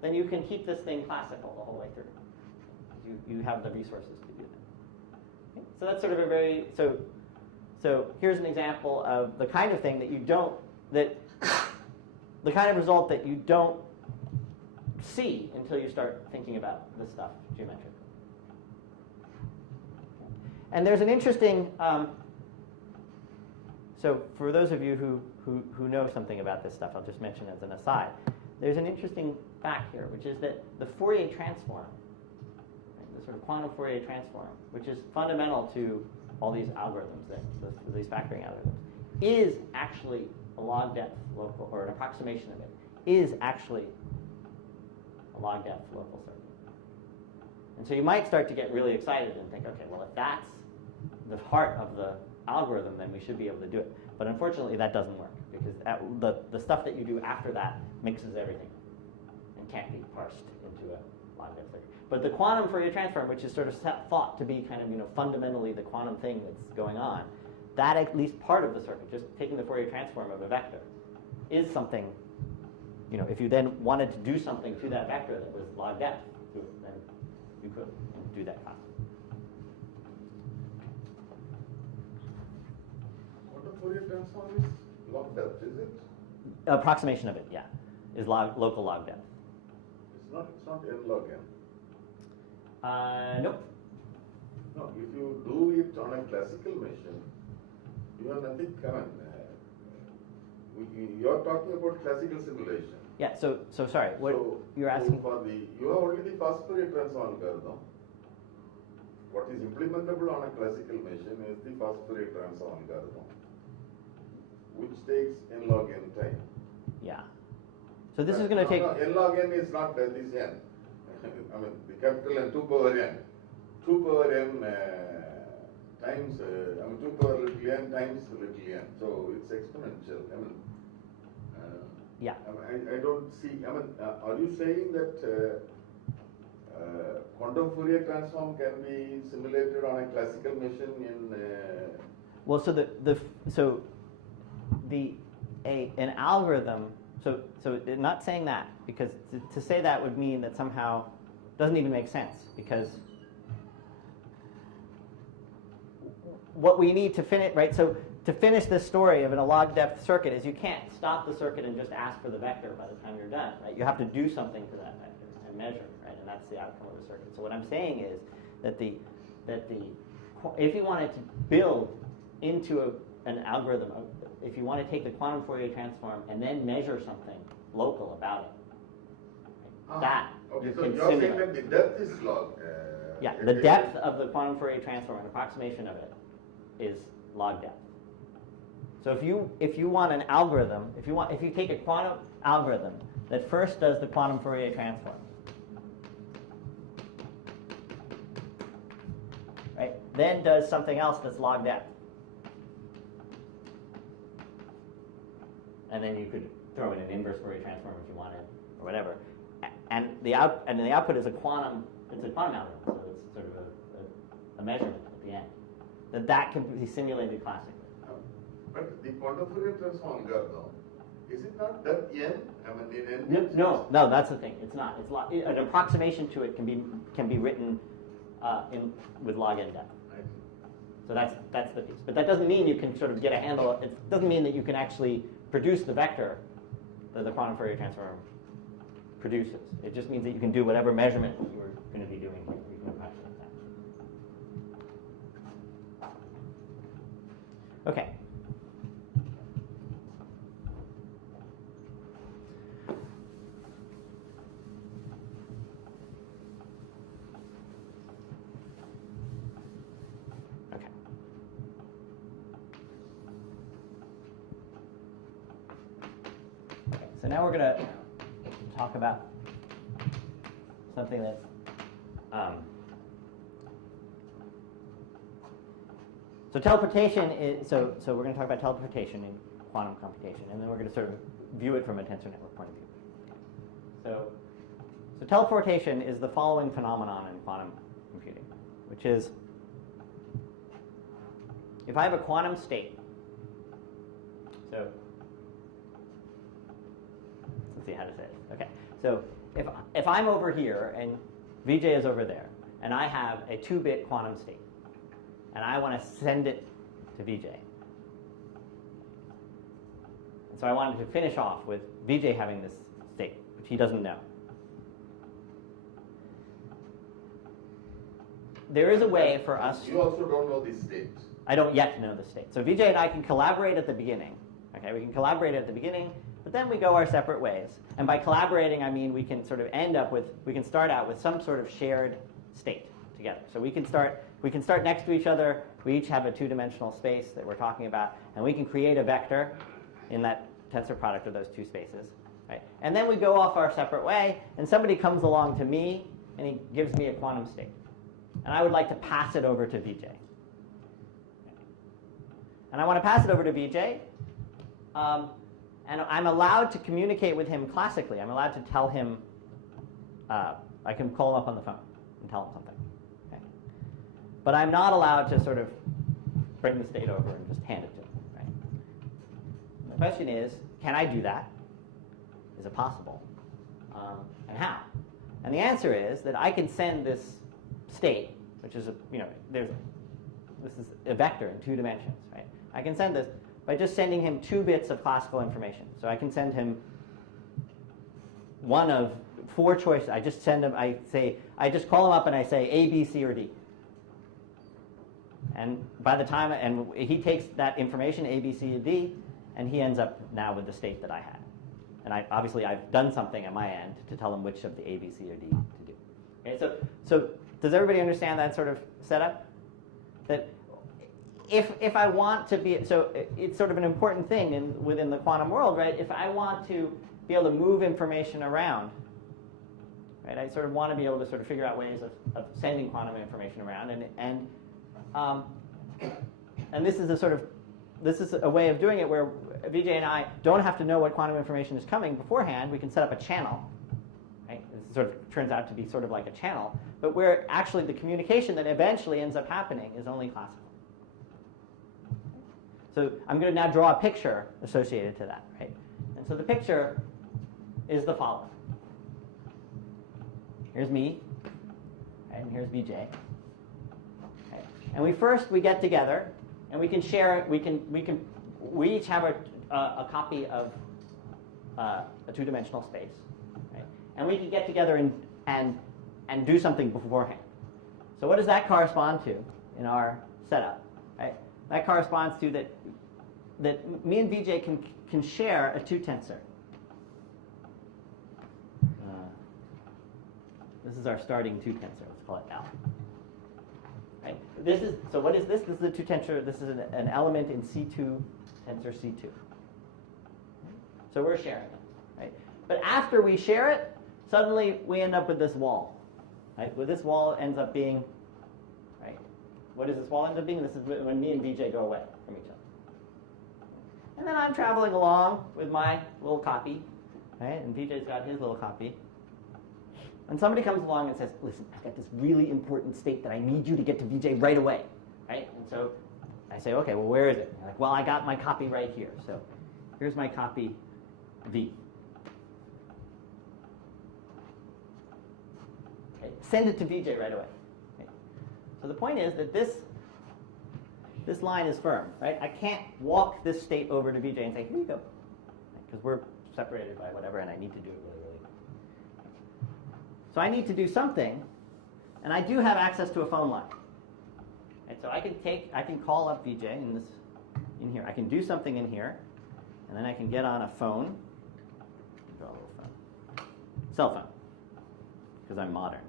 then you can keep this thing classical the whole way through. You have the resources to do that. Okay? So that's sort of a very, so here's an example of the kind of thing that the kind of result that you don't see until you start thinking about this stuff geometrically. And there's an interesting, so for those of you who know something about this stuff, I'll just mention as an aside, there's an interesting fact here, which is that the Fourier transform, the sort of quantum Fourier transform, which is fundamental to all these algorithms, these factoring algorithms, is actually a log depth local, or an approximation of it, is actually a log depth local circuit. And so you might start to get really excited and think, okay, well, if that's the heart of the algorithm, then we should be able to do it. But unfortunately, that doesn't work, because the stuff that you do after that mixes everything and can't be parsed into a log depth circuit. But the quantum Fourier transform, which is sort of thought to be kind of fundamentally the quantum thing that's going on, that at least part of the circuit, just taking the Fourier transform of a vector, is something. If you then wanted to do something to that vector that was log depth, then you could do that class. What the Fourier transform is? Log depth, is it? Approximation of it, yeah, is local log depth. It's not n log n. Nope. No, if you do it on a classical machine, you have nothing common. You're talking about classical simulation. Yeah, so sorry, what you're asking? You have only the first Fourier transform algorithm. What is implementable on a classical machine is the first Fourier transform algorithm, which takes n log n time. Yeah. So this is going to take... No, n log n is not this n. I mean, the capital N, 2 power n. 2 power n times, 2 power little n times little n. So it's exponential. Yeah. I don't see, are you saying that quantum Fourier transform can be simulated on a classical machine in... Well, so an algorithm, so not saying that, because to say that would mean that somehow doesn't even make sense, because what we need to finish, right, so to finish this story of a log depth circuit is you can't stop the circuit and just ask for the vector by the time you're done, right? You have to do something to that vector and measure, right? And that's the outcome of the circuit. So what I'm saying is that if you wanted to build into an algorithm, if you want to take the quantum Fourier transform and then measure something local about it, that okay, you so can you're simulate. saying that the depth is log. Yeah, the depth of the quantum Fourier transform, an approximation of it, is log depth. So if you want an algorithm, if you take a quantum algorithm that first does the quantum Fourier transform, right, then does something else that's log depth, and then you could throw in an inverse Fourier transform if you wanted, or whatever, and the output is a quantum. It's a quantum algorithm, so it's sort of a measurement at the end. That can be simulated classically. But the quantum Fourier transform algorithm, is it not depth n? In n? No, that's the thing. It's not. It's an approximation to it can be written with log n depth. Right. So that's the piece. But that doesn't mean you can sort of get a handle. It doesn't mean that you can actually produce the vector that the quantum Fourier transform produces. It just means that you can do whatever measurement you were going to be doing here. You can approximate that. Okay. So now we're going to talk about something that's so teleportation is so we're going to talk about teleportation in quantum computation, and then we're going to sort of view it from a tensor network point of view. So teleportation is the following phenomenon in quantum computing, which is if I have a quantum state, so let's see how to say it. Okay, so if I'm over here and Vijay is over there, and I have a 2-bit quantum state, and I want to send it to Vijay, and so I wanted to finish off with Vijay having this state, which he doesn't know. There is a way for us. You also don't know these states. I don't yet know the state. So Vijay and I can collaborate at the beginning. Okay, we can collaborate at the beginning, but then we go our separate ways. And by collaborating, I mean we can sort of we can start out with some sort of shared state together. So we can start next to each other. We each have a 2-dimensional space that we're talking about, and we can create a vector in that tensor product of those 2 spaces. Right? And then we go off our separate way, and somebody comes along to me, and he gives me a quantum state. And I would like to pass it over to Vijay. And I want to pass it over to Vijay. And I'm allowed to communicate with him classically. I'm allowed to tell him, I can call him up on the phone and tell him something. Okay? But I'm not allowed to sort of bring the state over and just hand it to him. Right? The question is, can I do that? Is it possible? And how? And the answer is that I can send this state, which is this is a vector in 2 dimensions, right? I can send this by just sending him 2 bits of classical information. So I can send him one of 4 choices. I just send him. I just call him up and I say A, B, C, or D. And by the time he takes that information A, B, C, or D, and he ends up now with the state that I had. And obviously I've done something at my end to tell him which of the A, B, C, or D to do. Okay, so does everybody understand that sort of setup? That if I want to be, so it's sort of an important thing within the quantum world, right? If I want to be able to move information around, right? I sort of want to be able to sort of figure out ways of sending quantum information around, and this is a way of doing it where Vijay and I don't have to know what quantum information is coming beforehand. We can set up a channel. Right? This sort of turns out to be sort of like a channel, but where actually the communication that eventually ends up happening is only classical. So I'm going to now draw a picture associated to that, right? And so the picture is the following. Here's me, right? And here's Vijay. Okay. And we get together, and we can share. We each have a copy of a 2-dimensional space, right? And we can get together and do something beforehand. So what does that correspond to in our setup, right? That corresponds to that me and Vijay can share a 2 tensor. This is our starting 2 tensor. Let's call it L. Right? So what is this? This is a 2 tensor. This is an element in C2 tensor C2. So we're sharing it, right? But after we share it, suddenly we end up with this wall, right? Well, this wall ends up being, right? What does this wall end up being? This is when me and Vijay go away from each other. And then I'm traveling along with my little copy, right? And Vijay's got his little copy. And somebody comes along and says, listen, I've got this really important state that I need you to get to Vijay right away, right? And so I say, okay, well, where is it? Like, well, I got my copy right here. So here's my copy V. Okay, send it to Vijay right away. Okay. So the point is that this line is firm, right? I can't walk this state over to VJ and say, here you go, because we're separated by whatever, and I need to do it really, really. So I need to do something, and I do have access to a phone line. And so I can call up VJ in here. I can do something in here, and then I can get on a phone. Draw a little phone. Cell phone, because I'm modern.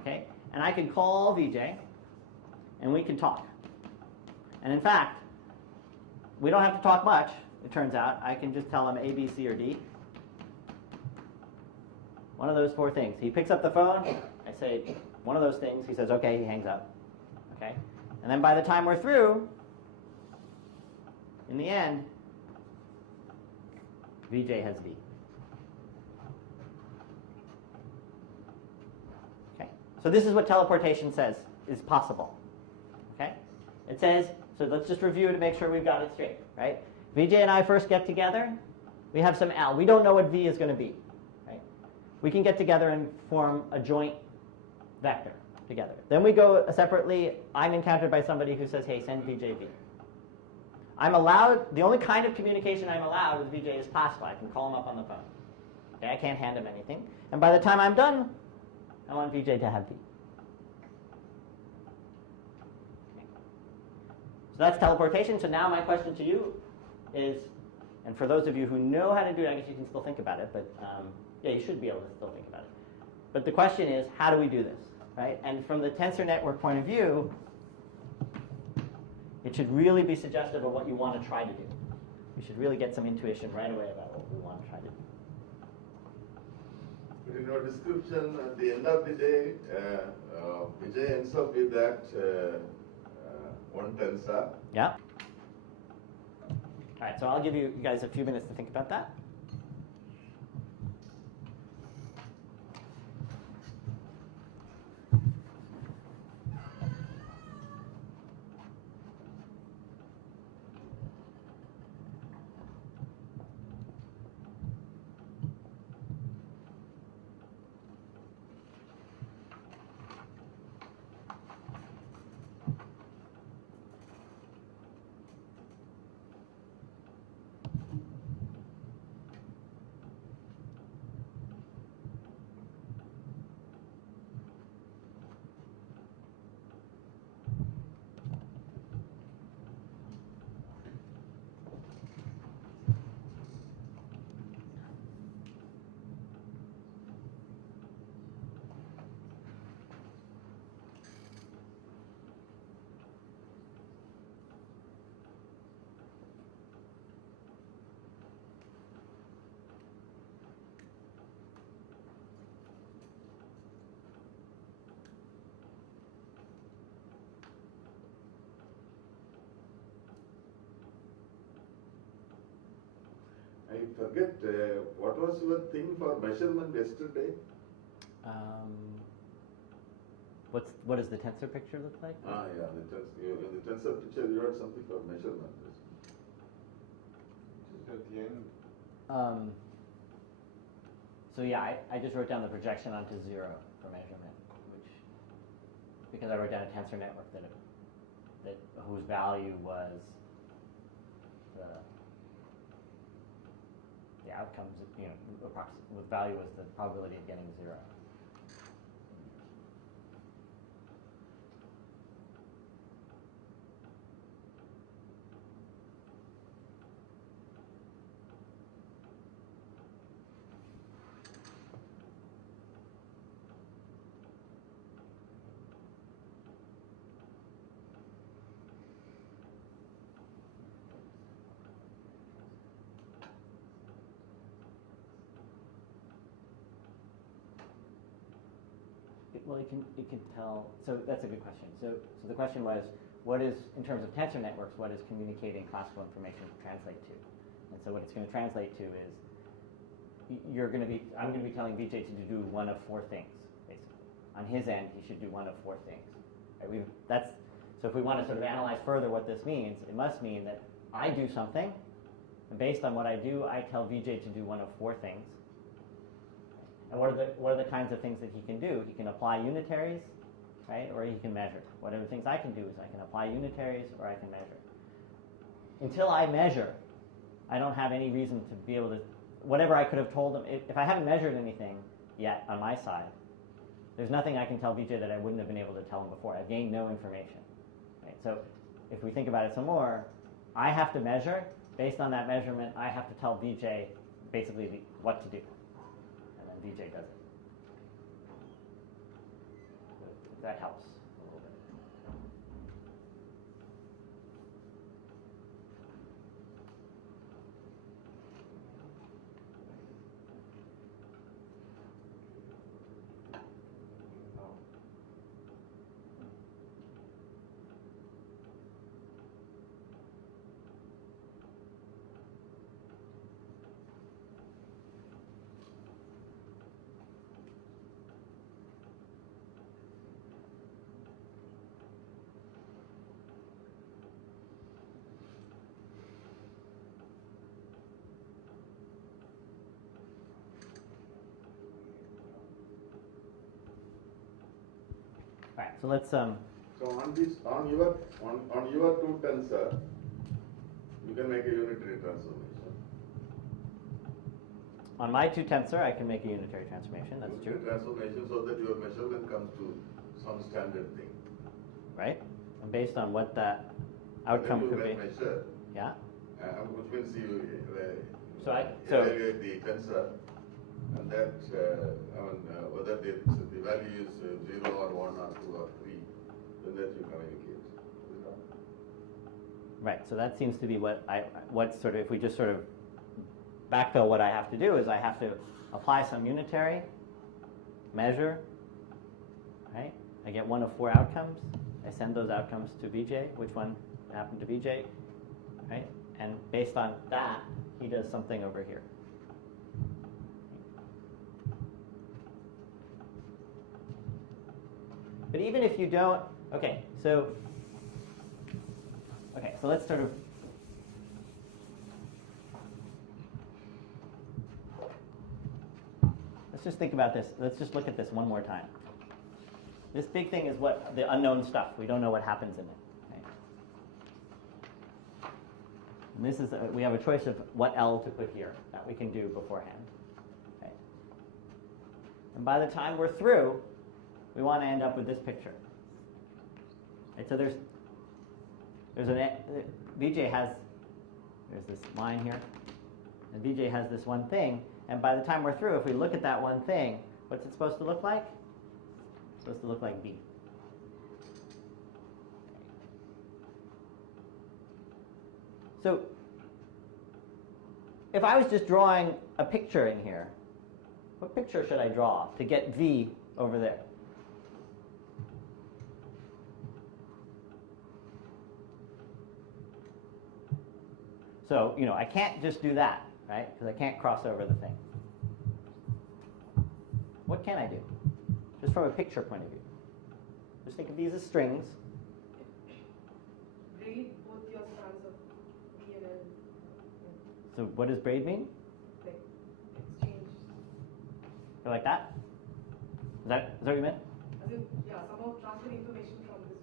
Okay, and I can call VJ, and we can talk. And in fact, we don't have to talk much, it turns out. I can just tell him A, B, C, or D. One of those four things. He picks up the phone, I say one of those things, he says, okay, he hangs up. Okay? And then by the time we're through, in the end, VJ has D. Okay? So this is what teleportation says is possible. Okay? It says, so let's just review to make sure we've got it straight, right? VJ and I first get together, we have some L. We don't know what V is going to be, right? We can get together and form a joint vector together. Then we go separately. I'm encountered by somebody who says, hey, send VJ V. I'm allowed, the only kind of communication I'm allowed with VJ is classical. I can call him up on the phone. Okay, I can't hand him anything. And by the time I'm done, I want VJ to have V. Okay. So that's teleportation. So now my question to you is, and for those of you who know how to do it, I guess you can still think about it, but yeah, you should be able to still think about it. But the question is, how do we do this, right? And from the tensor network point of view, it should really be suggestive of what you want to try to do. You should really get some intuition right away about what we want to try to do. But in your description, at the end of the day, Vijay ends up with that one tensor. Yeah. All right, so I'll give you guys a few minutes to think about that. I forget, what was your thing for measurement yesterday? What does the tensor picture look like? Yeah, in the tensor picture you had something for measurement. Just at the end. So yeah, I just wrote down the projection onto 0 for measurement, because I wrote down a tensor network whose value was the outcomes, with value was the probability of getting 0. Well, it can tell. So that's a good question. So the question was, what is, in terms of tensor networks, what is communicating classical information translate to? And so what it's going to translate to is, I'm going to be telling VJ to do one of 4 things, basically. On his end, he should do one of 4 things. Right? So if we want to sort of analyze further what this means, it must mean that I do something, and based on what I do, I tell VJ to do one of 4 things. And what are the kinds of things that he can do? He can apply unitaries, right? Or he can measure. Whatever things I can do is I can apply unitaries or I can measure. Until I measure, I don't have any reason to be able to, whatever I could have told him, if I haven't measured anything yet on my side, there's nothing I can tell Vijay that I wouldn't have been able to tell him before. I've gained no information. Right? So if we think about it some more, I have to measure. Based on that measurement, I have to tell Vijay basically what to do. And then Vijay does it. If that helps a little bit. All right, so let's So on this, on your two tensor, you can make a unitary transformation. on my two tensor, I can make a unitary transformation. That's Unitary true, transformation so that your measurement comes to some standard thing. right? And based on what that And outcome then you could be. measure, Yeah. which means you So evaluate the tensor, and that whether the value is 0 or 1 or 2 or 3, then that you communicate. Right. So that seems to be what sort of, if we just sort of backfill, what I have to do is I have to apply some unitary, measure, right? I get one of 4 outcomes. I send those outcomes to Vijay. Which one happened to Vijay, right? And based on that, he does something over here. But even if you don't, okay, so let's sort of, let's just think about this. Let's just look at this one more time. This big thing is what the unknown stuff. We don't know what happens in it. Right? And this is, we have a choice of what L to put here that we can do beforehand. Okay? And by the time we're through, we want to end up with this picture. Right? So there's Vijay has, there's this line here, and Vijay has this one thing, and by the time we're through, if we look at that one thing, what's it supposed to look like? It's supposed to look like B. So if I was just drawing a picture in here, what picture should I draw to get V over there? So, I can't just do that, right? Because I can't cross over the thing. What can I do? Just from a picture point of view. Just think of these as strings. Braid both your strands of B and L. So what does braid mean? Like exchange. Like that? Is that what you meant? As in, somehow transfer information from this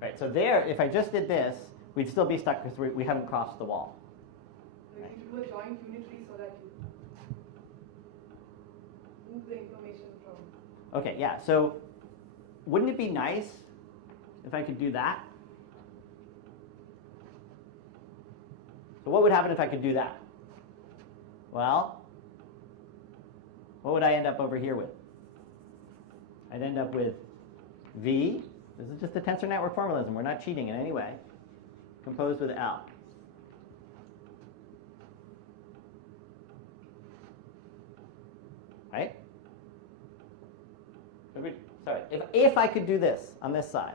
to Right, so there, if I just did this, we'd still be stuck because we haven't crossed the wall. like you do a joint unitary so that you move the information from. Okay, yeah, so wouldn't it be nice if I could do that? So what would happen if I could do that? Well, what would I end up over here with? I'd end up with V, this is just a tensor network formalism, we're not cheating in any way, composed with L. Right? Sorry, if I could do this on this side,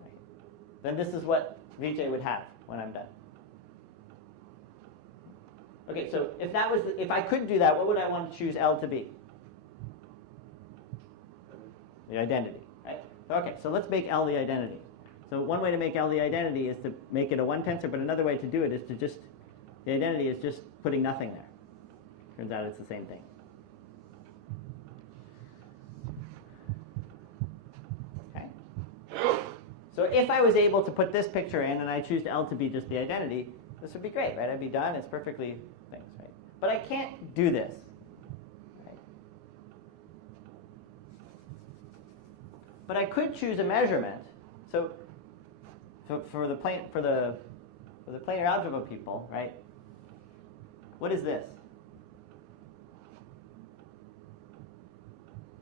right, then this is what Vijay would have when I'm done. Okay, so if I could do that, what would I want to choose L to be? The identity, right? Okay, so let's make L the identity. So one way to make L the identity is to make it a one tensor, but another way to do it is to just, the identity is just putting nothing there. Turns out it's the same thing. So if I was able to put this picture in and I choose L to be just the identity, this would be great, right? I'd be done. It's perfectly things, right? But I can't do this. Right? But I could choose a measurement. So for the planar algebra people, right? What is this?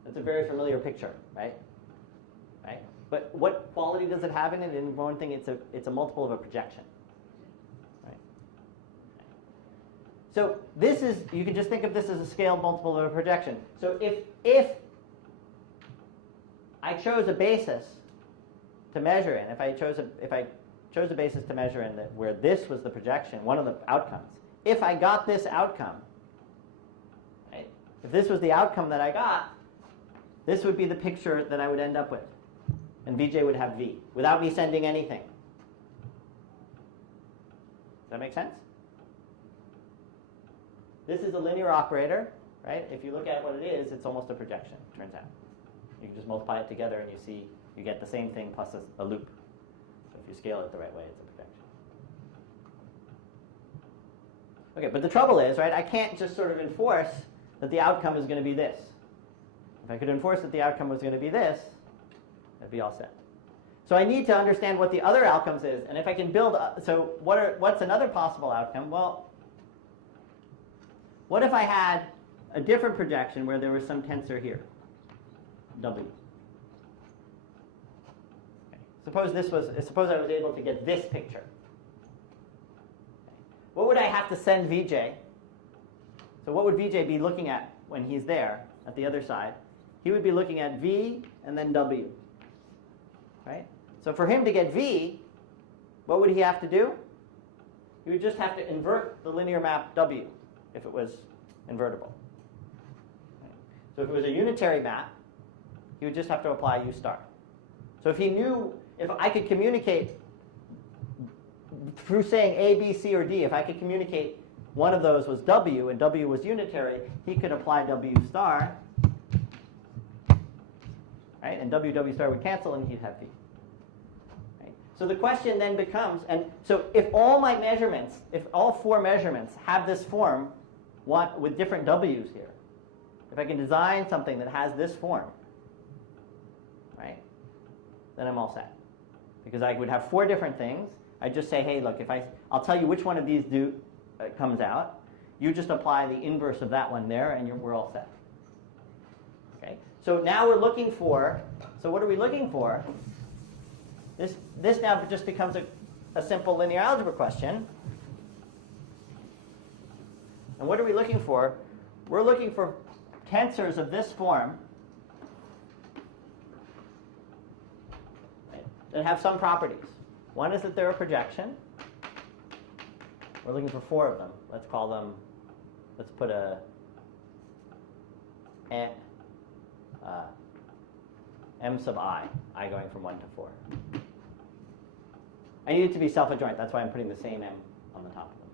It's a very familiar picture, right? Right? But what quality does it have in it? In one thing, it's a multiple of a projection. Right? So this is, you can just think of this as a scaled multiple of a projection. So if I chose a basis to measure in, if I chose a basis to measure in where this was the projection, one of the outcomes, if I got this outcome, right? If this was the outcome that I got, this would be the picture that I would end up with. And Vj would have V, without me sending anything. Does that make sense? This is a linear operator, right? If you look at what it is, it's almost a projection, turns out. You can just multiply it together and you get the same thing plus a loop. So if you scale it the right way, it's a projection. Okay, but the trouble is, right, I can't just sort of enforce that the outcome is going to be this. If I could enforce that the outcome was going to be this, that'd be all set. So I need to understand what the other outcomes is, and if I can build, so what's another possible outcome? Well, what if I had a different projection where there was some tensor here, W? Okay. Suppose I was able to get this picture. What would I have to send Vj? So what would Vj be looking at when he's there at the other side? He would be looking at V and then W. Right? So for him to get V, what would he have to do? He would just have to invert the linear map W if it was invertible. Right? So if it was a unitary map, he would just have to apply U star. So if I could communicate through saying A, B, C, or D, if I could communicate one of those was W and W was unitary, he could apply W star. Right? And W star would cancel and he'd have V. Right? So the question then becomes, and so if all my measurements, if all four measurements have this form with different W's here, if I can design something that has this form, right, then I'm all set. Because I would have four different things. I'd just say, hey, look, I'll tell you which one of these comes out. You just apply the inverse of that one there and we're all set. Okay? So now we're looking for, so what are we looking for? This now just becomes a simple linear algebra question. And what are we looking for? We're looking for tensors of this form, right, that have some properties. One is that they're a projection. We're looking for four of them. Let's put m sub I going from 1 to 4. I need it to be self-adjoint. That's why I'm putting the same m on the top of them.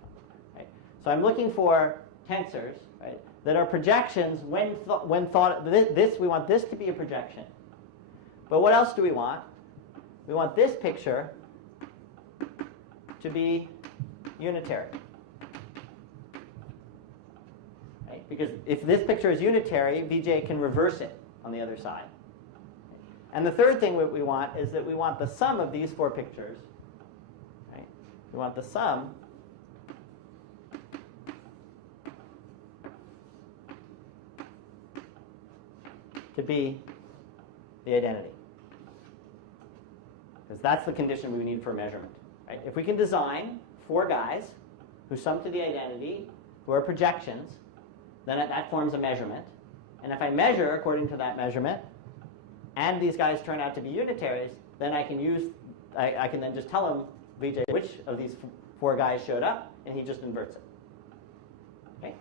Right? So I'm looking for tensors, right, that are projections when thought. We want this to be a projection. But what else do we want? We want this picture to be unitary. Right? Because if this picture is unitary, Vj can reverse it on the other side. And the third thing that we want is that we want the sum of these four pictures. Right? We want the sum to be the identity. Because that's the condition we need for a measurement. Right? If we can design four guys who sum to the identity, who are projections, then that forms a measurement. And if I measure according to that measurement, and these guys turn out to be unitaries, then I can then just tell him, Vj, which of these four guys showed up, and he just inverts it. Okay?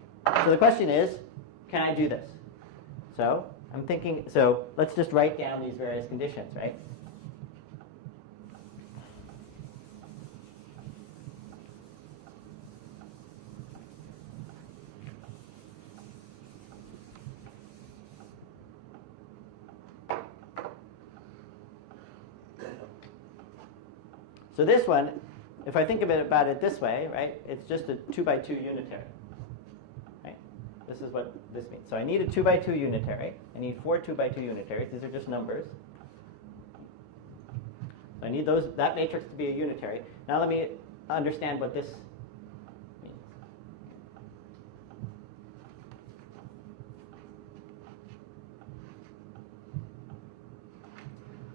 So the question is, can I do this? So I'm thinking, so let's just write down these various conditions, right? So this one, if I think about it this way, right, it's just a 2 by 2 unitary. Right? This is what this means. So I need a 2 by 2 unitary. I need 4 2 by 2 unitaries. These are just numbers. So I need that matrix to be a unitary. Now let me understand what this means.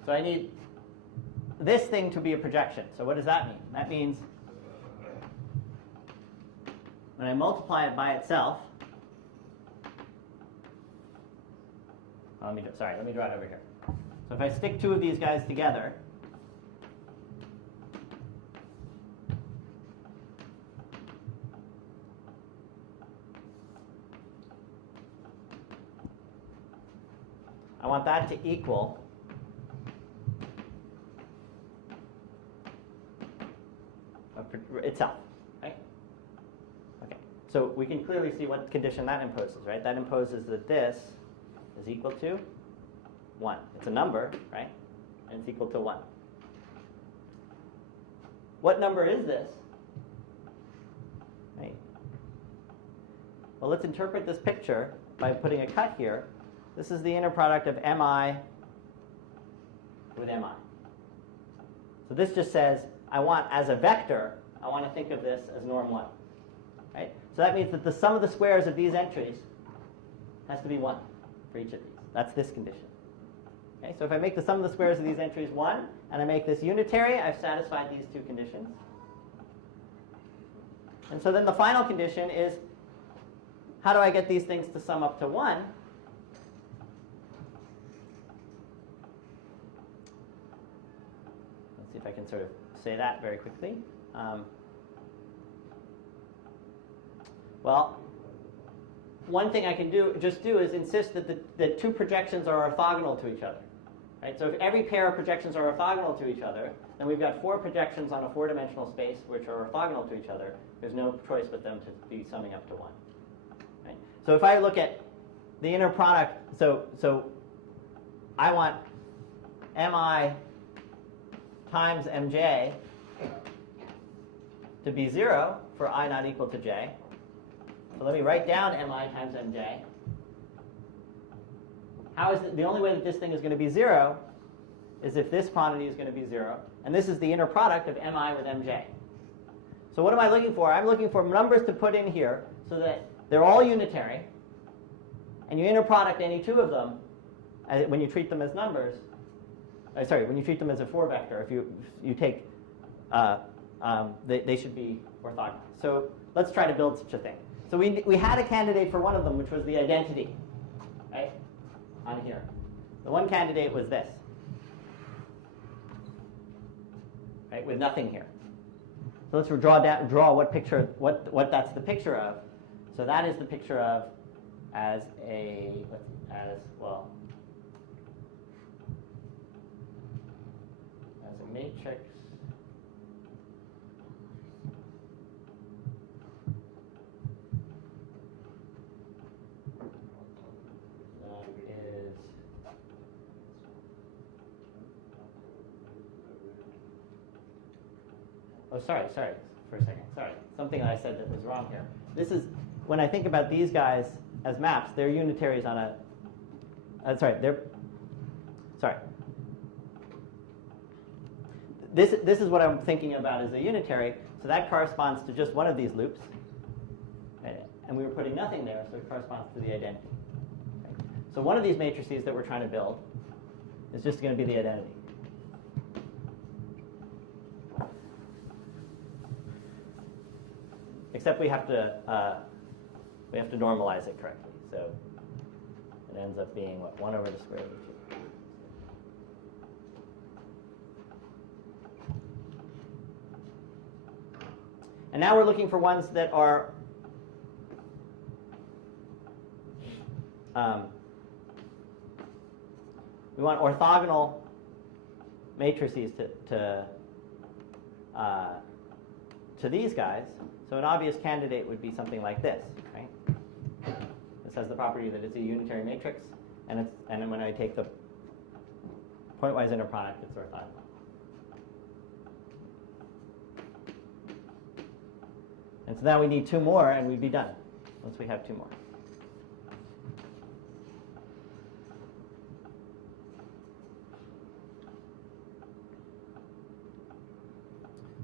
So I need this thing to be a projection. So what does that mean? That means when I multiply it by itself, let me draw it over here. So if I stick two of these guys together, I want that to equal itself, right? Okay, so we can clearly see what condition that imposes, right? That imposes that this is equal to 1. It's a number, right? And it's equal to 1. What number is this? Right? Well, let's interpret this picture by putting a cut here. This is the inner product of mi with mi. So this just says, I want, as a vector, I want to think of this as norm 1. Right? So that means that the sum of the squares of these entries has to be 1 for each of these. That's this condition. Okay? So if I make the sum of the squares of these entries 1, and I make this unitary, I've satisfied these two conditions. And so then the final condition is, how do I get these things to sum up to 1? Let's see if I can sort of say that very quickly. Well, one thing I can do is insist that the two projections are orthogonal to each other. Right? So if every pair of projections are orthogonal to each other, then we've got 4 projections on a 4-dimensional space which are orthogonal to each other. There's no choice but them to be summing up to 1. Right? So if I look at the inner product, so I want mi times mj to be 0 for I not equal to j. So let me write down mi times mj. How is the only way that this thing is going to be 0 is if this quantity is going to be 0. And this is the inner product of mi with mj. So what am I looking for? I'm looking for numbers to put in here so that they're all unitary. And you inner product any two of them when you treat them as numbers. When you treat them as a 4 vector, if you take, they should be orthogonal. So let's try to build such a thing. So we had a candidate for one of them, which was the identity, right, on here. The one candidate was this, right, with nothing here. So let's draw what that's the picture of. So that is the picture of as a matrix that is sorry for a second. Sorry, something I said that was wrong here. This is when I think about these guys as maps, they're unitaries on a This is what I'm thinking about as a unitary. So that corresponds to just one of these loops. Right? And we were putting nothing there, so it corresponds to the identity. Okay? So one of these matrices that we're trying to build is just going to be the identity. Except we have to normalize it correctly. So it ends up being, 1 over the square root of 2. And now we're looking for ones that are we want orthogonal matrices to these guys. So an obvious candidate would be something like this, right? This has the property that it's a unitary matrix, and then when I take the pointwise inner product, it's orthogonal. And so now we need 2 more, and we'd be done once we have 2 more.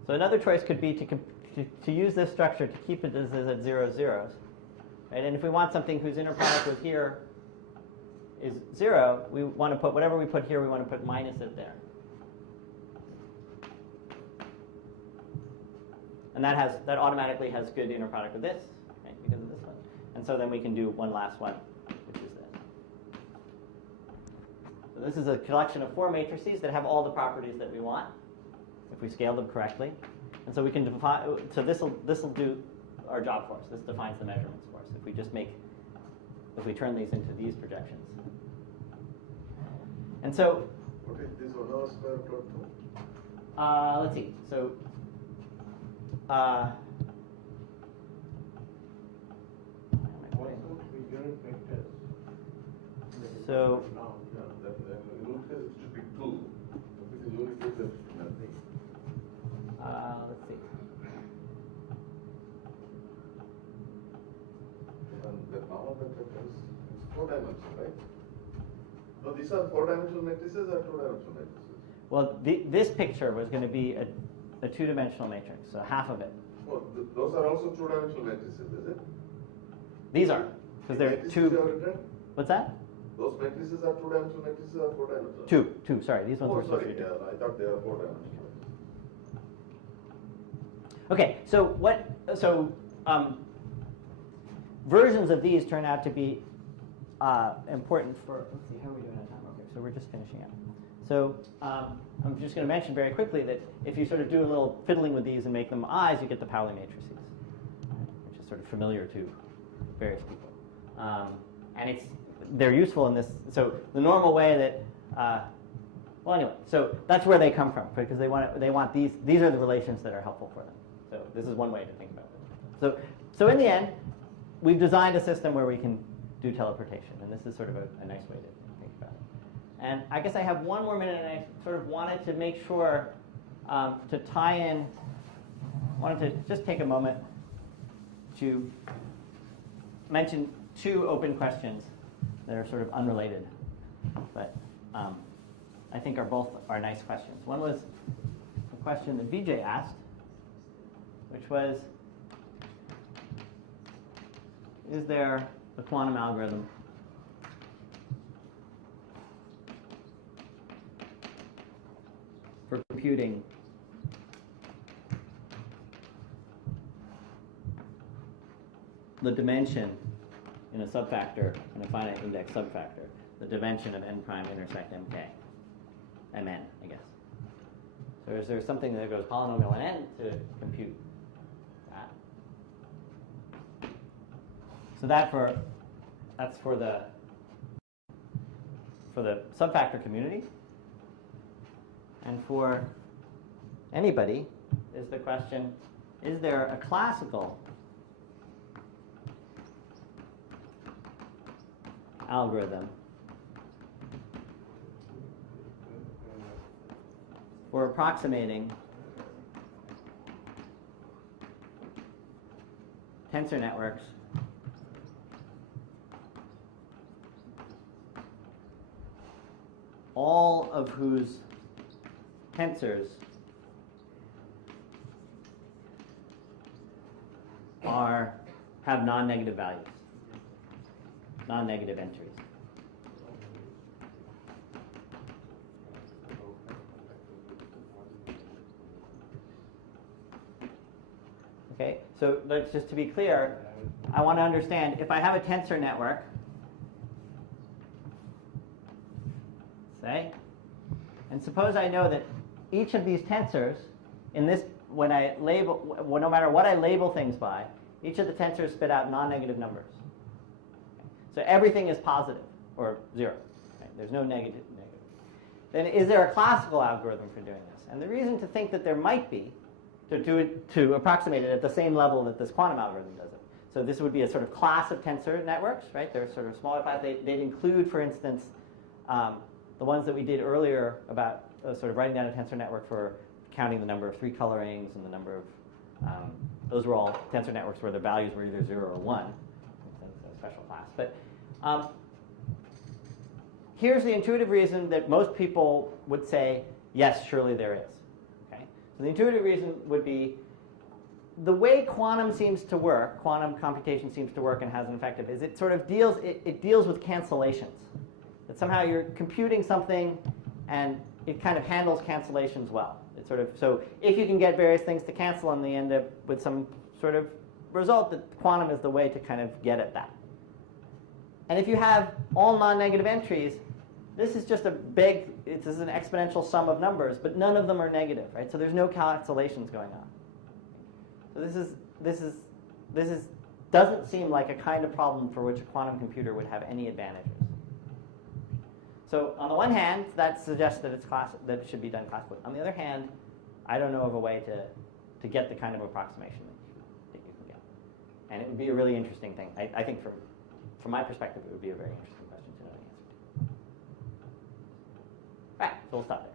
So another choice could be to use this structure to keep it as at 0, 0s. Right? And if we want something whose inner product with here is 0, we want to put whatever we put here, we want to put minus it there. And that automatically has good inner product with this, right, because of this one. And so then we can do one last one, which is this. So this is a collection of 4 matrices that have all the properties that we want, if we scale them correctly. And so we can define, so this will do our job for us. This defines the measurements for us. If we turn these into these projections. And so, what is this 1 over square root of 2? Let's see. So, What about the unit vectors? so No, that root here should be 2. If it is unit vector, it should be nothing. let's see. And the normal vector is 4-dimensional, right? No, these are 4-dimensional matrices or 2-dimensional matrices? Well, this picture was going to be a 2-dimensional matrix, so half of it. Oh, those are also 2-dimensional matrices, is it? These are, because they're Matrices you have 2. written? What's that? Those matrices are 2-dimensional matrices or 4-dimensional? 2. Sorry, these ones Oh, were supposed sorry, to be 2. yeah, I thought they were 4-dimensional. Okay, so versions of these turn out to be important for, let's see, how are we doing on time? Okay, so we're just finishing up. So I'm just going to mention very quickly that if you sort of do a little fiddling with these and make them I's, you get the Pauli matrices, which is sort of familiar to various people. And they're useful in this. So the normal way that, well, anyway, so that's where they come from, because they want these are the relations that are helpful for them. So this is one way to think about it. So in the end, we've designed a system where we can do teleportation, and this is sort of a nice way to think about it. And I guess I have 1 more minute, and I sort of wanted to make sure to tie in, wanted to just take a moment to mention 2 open questions that are sort of unrelated, but I think both are nice questions. One was a question that Vijay asked, which was, is there a quantum algorithm for computing the dimension in a subfactor, in a finite index subfactor, the dimension of n prime intersect mk, mn, I guess. So is there something that goes polynomial in n to compute that? So that's for the subfactor community. And for anybody is the question, is there a classical algorithm for approximating tensor networks all of whose tensors have non-negative values, non-negative entries. Okay, so let's just to be clear, I want to understand if I have a tensor network, say, and suppose I know that each of these tensors, in this, when I label, no matter what I label things by, each of the tensors spit out non-negative numbers. So everything is positive, or 0. Right? There's no negative. Then is there a classical algorithm for doing this? And the reason to think that there might be, to approximate it at the same level that this quantum algorithm does it. So this would be a sort of class of tensor networks, right? They're sort of smaller class. They'd include, for instance, the ones that we did earlier about sort of writing down a tensor network for counting the number of 3 colorings and the number of those were all tensor networks where the values were either 0 or 1. That's a special class. But here's the intuitive reason that most people would say, yes, surely there is. Okay? So the intuitive reason would be the way quantum seems to work, quantum computation seems to work and has an effective, is it sort of deals, it deals with cancellations. That somehow you're computing something and it kind of handles cancellations well. It's sort of, so if you can get various things to cancel and they end up with some sort of result, that quantum is the way to kind of get at that. And if you have all non-negative entries, this is just a big, this is an exponential sum of numbers, but none of them are negative, right? So there's no cancellations going on. So this doesn't seem like a kind of problem for which a quantum computer would have any advantages. So on the one hand, that suggests that that it should be done classically. On the other hand, I don't know of a way to get the kind of approximation that you can get. And it would be a really interesting thing. I think from my perspective, it would be a very interesting question to know the answer to. All right, so we'll stop there.